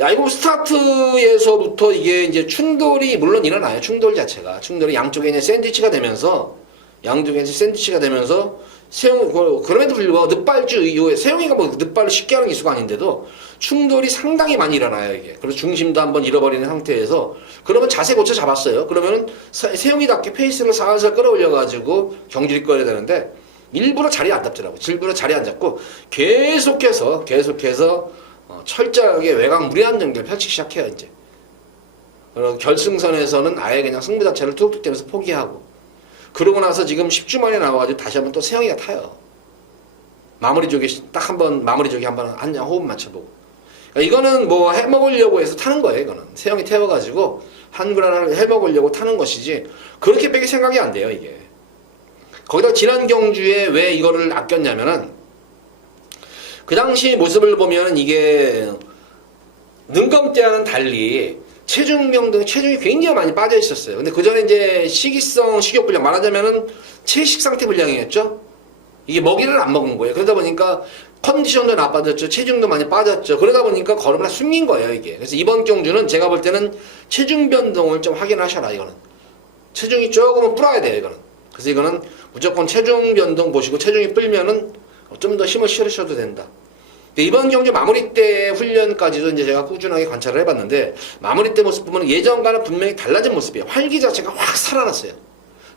야 이거 스타트에서부터 이게 이제 충돌이 물론 일어나요. 충돌 자체가 충돌이 양쪽에 이제 샌드위치가 되면서 세영 그럼에도 불구하고 늑발주 이후에 세영이가 뭐 늑발을 쉽게 하는 기수가 아닌데도 충돌이 상당히 많이 일어나요. 이게 그래서 중심도 한번 잃어버리는 상태에서 그러면 자세 고쳐 잡았어요. 그러면은 세영이답게 페이스를 살살 끌어올려 가지고 경기를 끌어야 되는데 일부러 자리에 안 잡더라고. 일부러 자리에 안 잡고 계속해서 철저하게 외곽 무리한 전개를 펼치기 시작해요. 이제 결승선에서는 아예 그냥 승부 자체를 툭툭 대면서 포기하고 그러고 나서 지금 10주 만에 나와가지고 다시 한번 또 세영이가 타요. 마무리 조기 딱 한번 마무리 조기 한번 한 호흡 맞춰보고. 그러니까 이거는 뭐 해먹으려고 해서 타는 거예요. 이거는 세영이 태워가지고 한글 하나를 해먹으려고 타는 것이지 그렇게 빼기 생각이 안 돼요. 이게 거기다 지난 경주에 왜 이거를 아꼈냐면은 그 당시 모습을 보면 이게 능검 때와는 달리 체중병 등 체중이 굉장히 많이 빠져 있었어요. 근데 그 전에 이제 식이성 식욕불량 말하자면은 채식 상태 불량이었죠. 이게 먹이를 안 먹은 거예요. 그러다 보니까 컨디션도 나빠졌죠. 체중도 많이 빠졌죠. 그러다 보니까 걸음을 숨긴 거예요. 이게. 그래서 이번 경주는 제가 볼 때는 체중 변동을 좀 확인하셔라. 이거는 체중이 조금은 불어야 돼요. 이거는. 그래서 이거는 무조건 체중 변동 보시고 체중이 불면은 좀 더 힘을 실으셔도 된다. 이번 경주 마무리 때 훈련까지도 이제 제가 꾸준하게 관찰을 해봤는데 마무리 때 모습 보면 예전과는 분명히 달라진 모습이에요. 활기 자체가 확 살아났어요.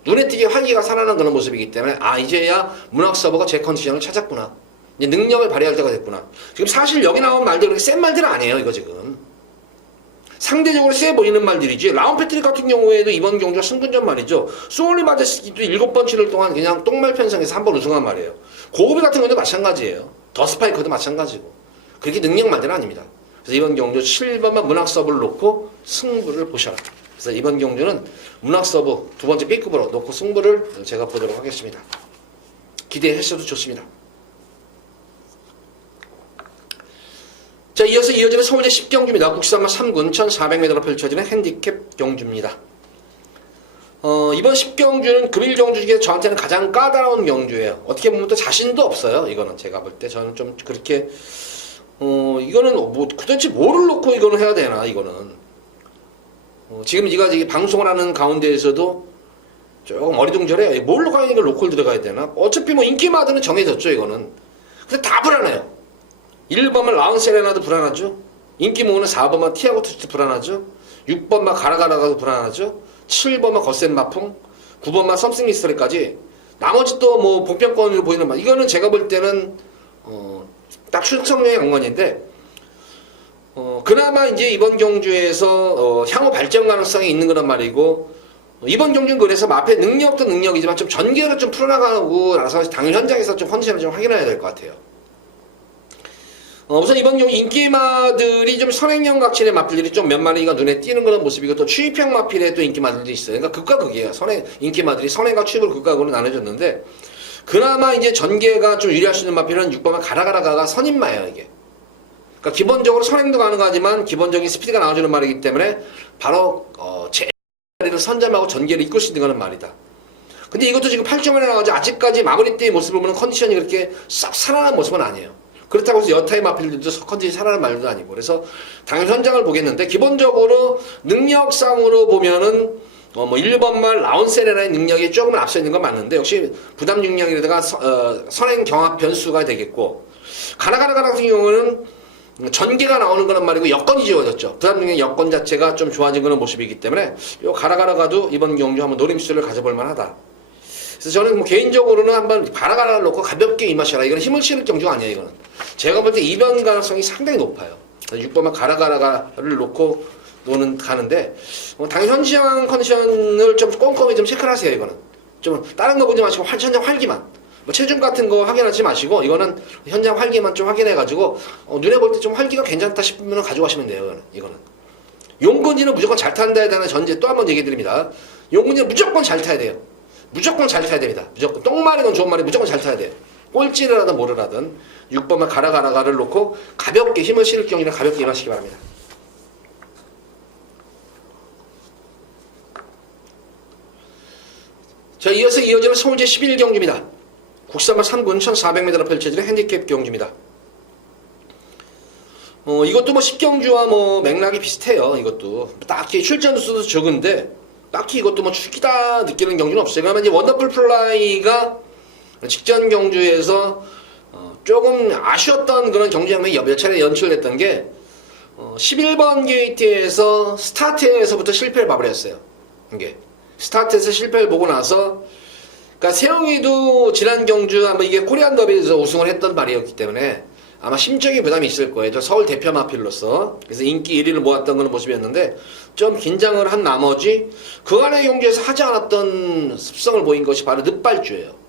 눈에 띄게 활기가 살아난 그런 모습이기 때문에 이제야 문학 서버가 제 컨디션을 찾았구나. 이제 능력을 발휘할 때가 됐구나. 지금 사실 여기 나온 말들 그렇게 센 말들은 아니에요. 이거 지금 상대적으로 세 보이는 말들이지. 라운패트릭 같은 경우에도 이번 경주가 승분전 말이죠. 소울리 마제스틱도 7번 치를 동안 그냥 똥말 편성에서 한 번 우승한 말이에요. 고급이 같은 경우도 마찬가지예요. 더 스파이커도 마찬가지고 그렇게 능력 말들은 아닙니다. 그래서 이번 경주 7번만 문학 서브를 놓고 승부를 보셔라. 그래서 이번 경주는 문학 서브 두 번째 B급으로 놓고 승부를 제가 보도록 하겠습니다. 기대하셔도 좋습니다. 자, 이어서 이어지는 서울대 10경주입니다. 국산마 3군 1400m로 펼쳐지는 핸디캡 경주입니다. 이번 10경주는 금일 경주 중에 저한테는 가장 까다로운 경주예요. 어떻게 보면 또 자신도 없어요. 이거는 제가 볼 때 저는 좀 그렇게 이거는 뭐 도대체 뭐를 놓고 이거는 해야 되나 이거는 지금 이게 방송을 하는 가운데에서도 조금 어리둥절해요. 뭘 놓고 이걸 로컬 들어가야 되나? 어차피 뭐 인기마들은 정해졌죠 이거는. 근데 다 불안해요. 1번만 라운세레나도 불안하죠. 인기 모으는 4번만 티아고 투스도 불안하죠. 6번만 가라가라가도 불안하죠. 7번만 거센 마풍, 9번만 썸씽 미스터리까지 나머지 또 뭐 복병권으로 보이는 말 이거는 제가 볼 때는 딱 출석령의 관건인데 그나마 이제 이번 경주에서 향후 발전 가능성이 있는 거란 말이고 이번 경주는 그래서 앞에 능력도 능력이지만 좀 전개를 좀 풀어나가고 나서 당일 현장에서 좀 컨디션을 좀 확인해야 될 것 같아요. 우선 이번 경우 인기마들이 좀 선행형 각질의 마필들이 좀 몇 마리가 눈에 띄는 그런 모습이고 또 추입형 마필의 또 인기마들도 있어요. 그러니까 극과 극이에요. 인기마들이 선행과 추입으로 극과 극으로 나눠졌는데 그나마 이제 전개가 좀 유리할 수 있는 마필은 6번만 가라가라가가 선임마예요 이게. 그러니까 기본적으로 선행도 가능하지만 기본적인 스피드가 나와주는 말이기 때문에 바로 제자리를 선점하고 전개를 이끌 수 있는 거는 말이다. 근데 이것도 지금 8점 만에 나가지 아직까지 마무리 때의 모습을 보면 컨디션이 그렇게 싹 살아난 모습은 아니에요. 그렇다고 해서 여타의 마필들도 컨디션이 살아난 말도 아니고 그래서 당연 현장을 보겠는데 기본적으로 능력상으로 보면은 뭐 1번말 라운세레나의 능력이 조금 앞서 있는 건 맞는데 역시 부담 능력에다가 선행 경합 변수가 되겠고 가라가라가 같은 경우는 전개가 나오는 거란 말이고 여건이 지워졌죠. 부담 능력 여건 자체가 좀 좋아진 그런 모습이기 때문에 요 가라가라가도 이번 경주 한번 노림수를 가져볼 만하다. 그래서 저는 뭐 개인적으로는 한번 가라가라를 놓고 가볍게 임하셔라. 이건 힘을 실을 경주가 아니에요. 이거는 제가 볼 때 이변 가능성이 상당히 높아요. 6번만 가라가라를 놓고 가는데 당연히 현장 컨디션을 좀 꼼꼼히 좀 체크를 하세요. 이거는 좀 다른 거 보지 마시고 현장 활기만 뭐 체중 같은 거 확인하지 마시고 이거는 현장 활기만 좀 확인해가지고 눈에 볼 때 좀 활기가 괜찮다 싶으면 가져가시면 돼요. 이거는 용근지는 무조건 잘 탄다에 대한 전제 또 한 번 얘기 드립니다. 용근지는 무조건 잘 타야 돼요. 무조건 잘 타야 됩니다. 무조건 똥말이든 좋은 말이 무조건 잘 타야 돼요. 꼴찌를 하든 뭐를 하든 6번만 가라가라가를 놓고 가볍게 힘을 실을 경우에는 가볍게 임하시기 바랍니다. 자, 이어서 이어지는 서울제 11경주입니다. 국산마 3군 1400m로 펼쳐지는 핸디캡 경주입니다. 이것도 뭐 10경주와 뭐 맥락이 비슷해요. 이것도 딱히 출전 수도 적은데 딱히 이것도 뭐 죽이다 느끼는 경주는 없어요. 그러면 이제 원더풀 플라이가 직전 경주에서 조금 아쉬웠던 그런 경주 장면이 몇 차례 연출됐던 게 11번 게이트에서 스타트에서부터 실패를 마무리했어요. 이게 스타트에서 실패를 보고 나서 그러니까 세영이도 지난 경주 아마 이게 코리안 더비에서 우승을 했던 말이었기 때문에 아마 심적인 부담이 있을 거예요. 저 서울 대표 마필로서. 그래서 인기 1위를 모았던 그런 모습이었는데 좀 긴장을 한 나머지 그간의 경주에서 하지 않았던 습성을 보인 것이 바로 늦발주예요.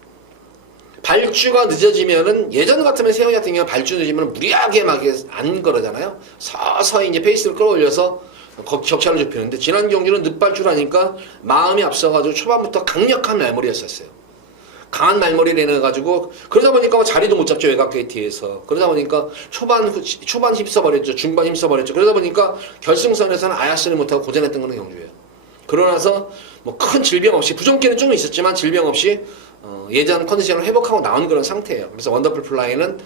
발주가 늦어지면은 예전 같으면 세영이 같은 경우는 발주 늦으면 무리하게 막 안 그러잖아요. 서서히 이제 페이스를 끌어올려서 격차를 좁히는데 지난 경주는 늦발주라니까 마음이 앞서가지고 초반부터 강력한 말머리였었어요. 강한 말머리를 내놔가지고 그러다 보니까 자리도 못 잡죠. 외곽 게이트에서. 그러다 보니까 초반 힘써버렸죠. 중반 힘써버렸죠. 그러다 보니까 결승선에서는 아야스를 못하고 고전했던 그런 경주예요. 그러고 나서 뭐 큰 질병 없이 부종기는 좀 있었지만 질병 없이 예전 컨디션을 회복하고 나온 그런 상태예요. 그래서 원더풀 플라이는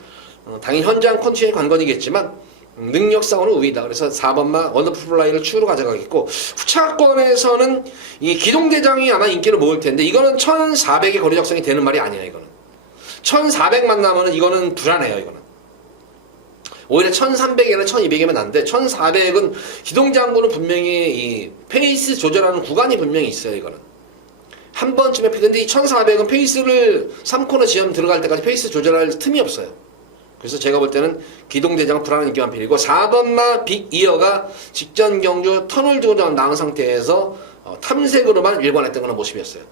당연히 현장 컨디션이 관건이겠지만 능력상으로 우위다. 그래서 4번만 원더풀 플라이를 추후로 가져가겠고 후차권에서는 이 기동대장이 아마 인기를 모을 텐데 이거는 1400의 거리 적성이 되는 말이 아니에요. 이거는 1400만 나면은 이거는 불안해요. 이거는 오히려 1300에나 1200이면 난데 1400은 기동장구는 분명히 이 페이스 조절하는 구간이 분명히 있어요. 이거는 한 번쯤에 근데 이 1400은 페이스를 3코너 지점 들어갈 때까지 페이스 조절할 틈이 없어요. 그래서 제가 볼 때는 기동대장 불안한 인기만 필이고 4번마 빅이어가 직전 경주 턴을 두고 나온 상태에서 탐색으로만 일관했던 그런 모습이었어요.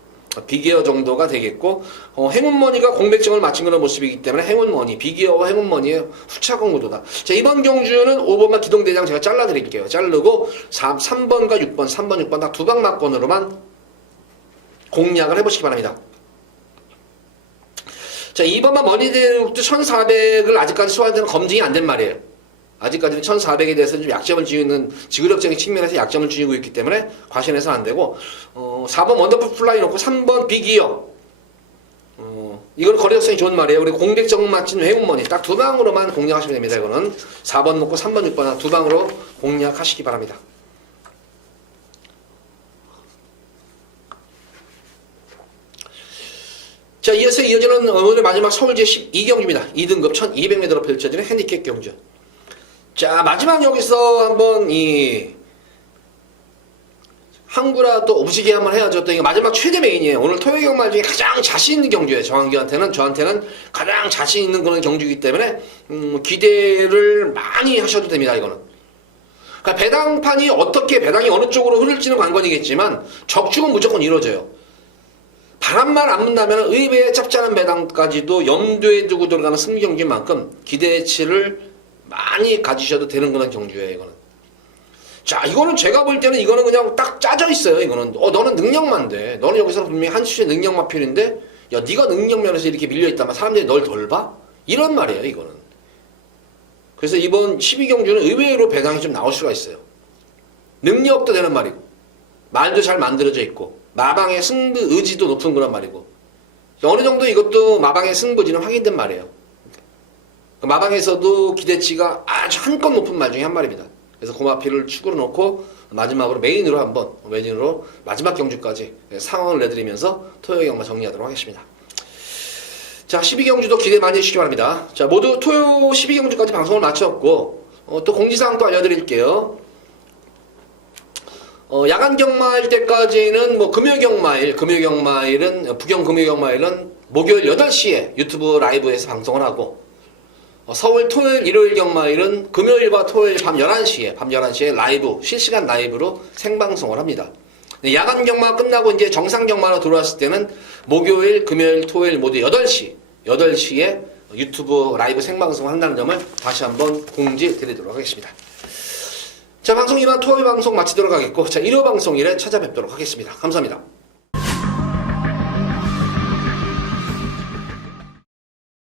빅이어 정도가 되겠고 행운머니가 공백점을 맞춘 그런 모습이기 때문에 행운머니 빅이어와 행운머니의 후차권 구도다. 자, 이번 경주는 5번마 기동대장 제가 잘라드릴게요. 자르고 3번과 6번 3번 6번 딱 두 방 막권으로만 공략을 해보시기 바랍니다. 자, 2번만 머니대륙도 1400을 아직까지 소화되는 검증이 안 된 말이에요. 아직까지는 1400에 대해서 좀 약점을 지니고 있는 지구력적인 측면에서 약점을 지니고 있기 때문에 과신해서는 안 되고 4번 원더풀 플라이 놓고 3번 빅이어 이건 거래력성이 좋은 말이에요. 그리고 공백적 맞춘 회운머니 딱 두 방으로만 공략하시면 됩니다. 이거는 4번 놓고 3번 6번 두 방으로 공략하시기 바랍니다. 자, 이어서 이어지는 오늘의 마지막 서울 제12경주입니다. 2등급 1200m로 펼쳐지는 핸디캡 경주. 자, 마지막 여기서 한번 한구라도 오지게 한번 해야죠. 또 이거 마지막 최대 메인이에요. 오늘 토요일 경말 중에 가장 자신 있는 경주예요. 저한테는 가장 자신 있는 그런 경주이기 때문에 기대를 많이 하셔도 됩니다. 이거는. 그러니까 배당판이 어떻게 배당이 어느 쪽으로 흐를지는 관건이겠지만 적중은 무조건 이루어져요. 바람만 안 분다면 의외의 짭짤한 배당까지도 염두에 두고 들어가는 승리 경기인 만큼 기대치를 많이 가지셔도 되는 그런 경주예요. 이거는. 자, 이거는 제가 볼 때는 이거는 그냥 딱 짜져 있어요. 이거는 너는 능력만 돼. 너는 여기서 분명히 한 수의 능력만 필요한데 야, 네가 능력면에서 이렇게 밀려있다면 사람들이 널 덜 봐? 이런 말이에요. 이거는. 그래서 이번 12경주는 의외로 배당이 좀 나올 수가 있어요. 능력도 되는 말이고 말도 잘 만들어져 있고 마방의 승부 의지도 높은 그런 말이고 어느 정도 이것도 마방의 승부지는 확인된 말이에요. 마방에서도 기대치가 아주 한껏 높은 말 중에 한 말입니다. 그래서 고마피를 축으로 놓고 마지막으로 메인으로 마지막 경주까지 상황을 내드리면서 토요일 경마 정리하도록 하겠습니다. 자, 12경주도 기대 많이 해주시기 바랍니다. 자, 모두 토요 12경주까지 방송을 마쳤고 또 공지사항 또 알려드릴게요. 야간 경마일 때까지는 금요일 경마일은 부경 금요일 경마일은 목요일 8시에 유튜브 라이브에서 방송을 하고 서울 토요일 일요일 경마일은 금요일과 토요일 밤 11시에 라이브 실시간 라이브로 생방송을 합니다. 야간 경마 끝나고 이제 정상 경마로 들어왔을 때는 목요일 금요일 토요일 모두 8시에 유튜브 라이브 생방송을 한다는 점을 다시 한번 공지 드리도록 하겠습니다. 자, 방송 이만 토요일 방송 마치도록 하겠고, 자, 일요 방송 일에 찾아뵙도록 하겠습니다. 감사합니다.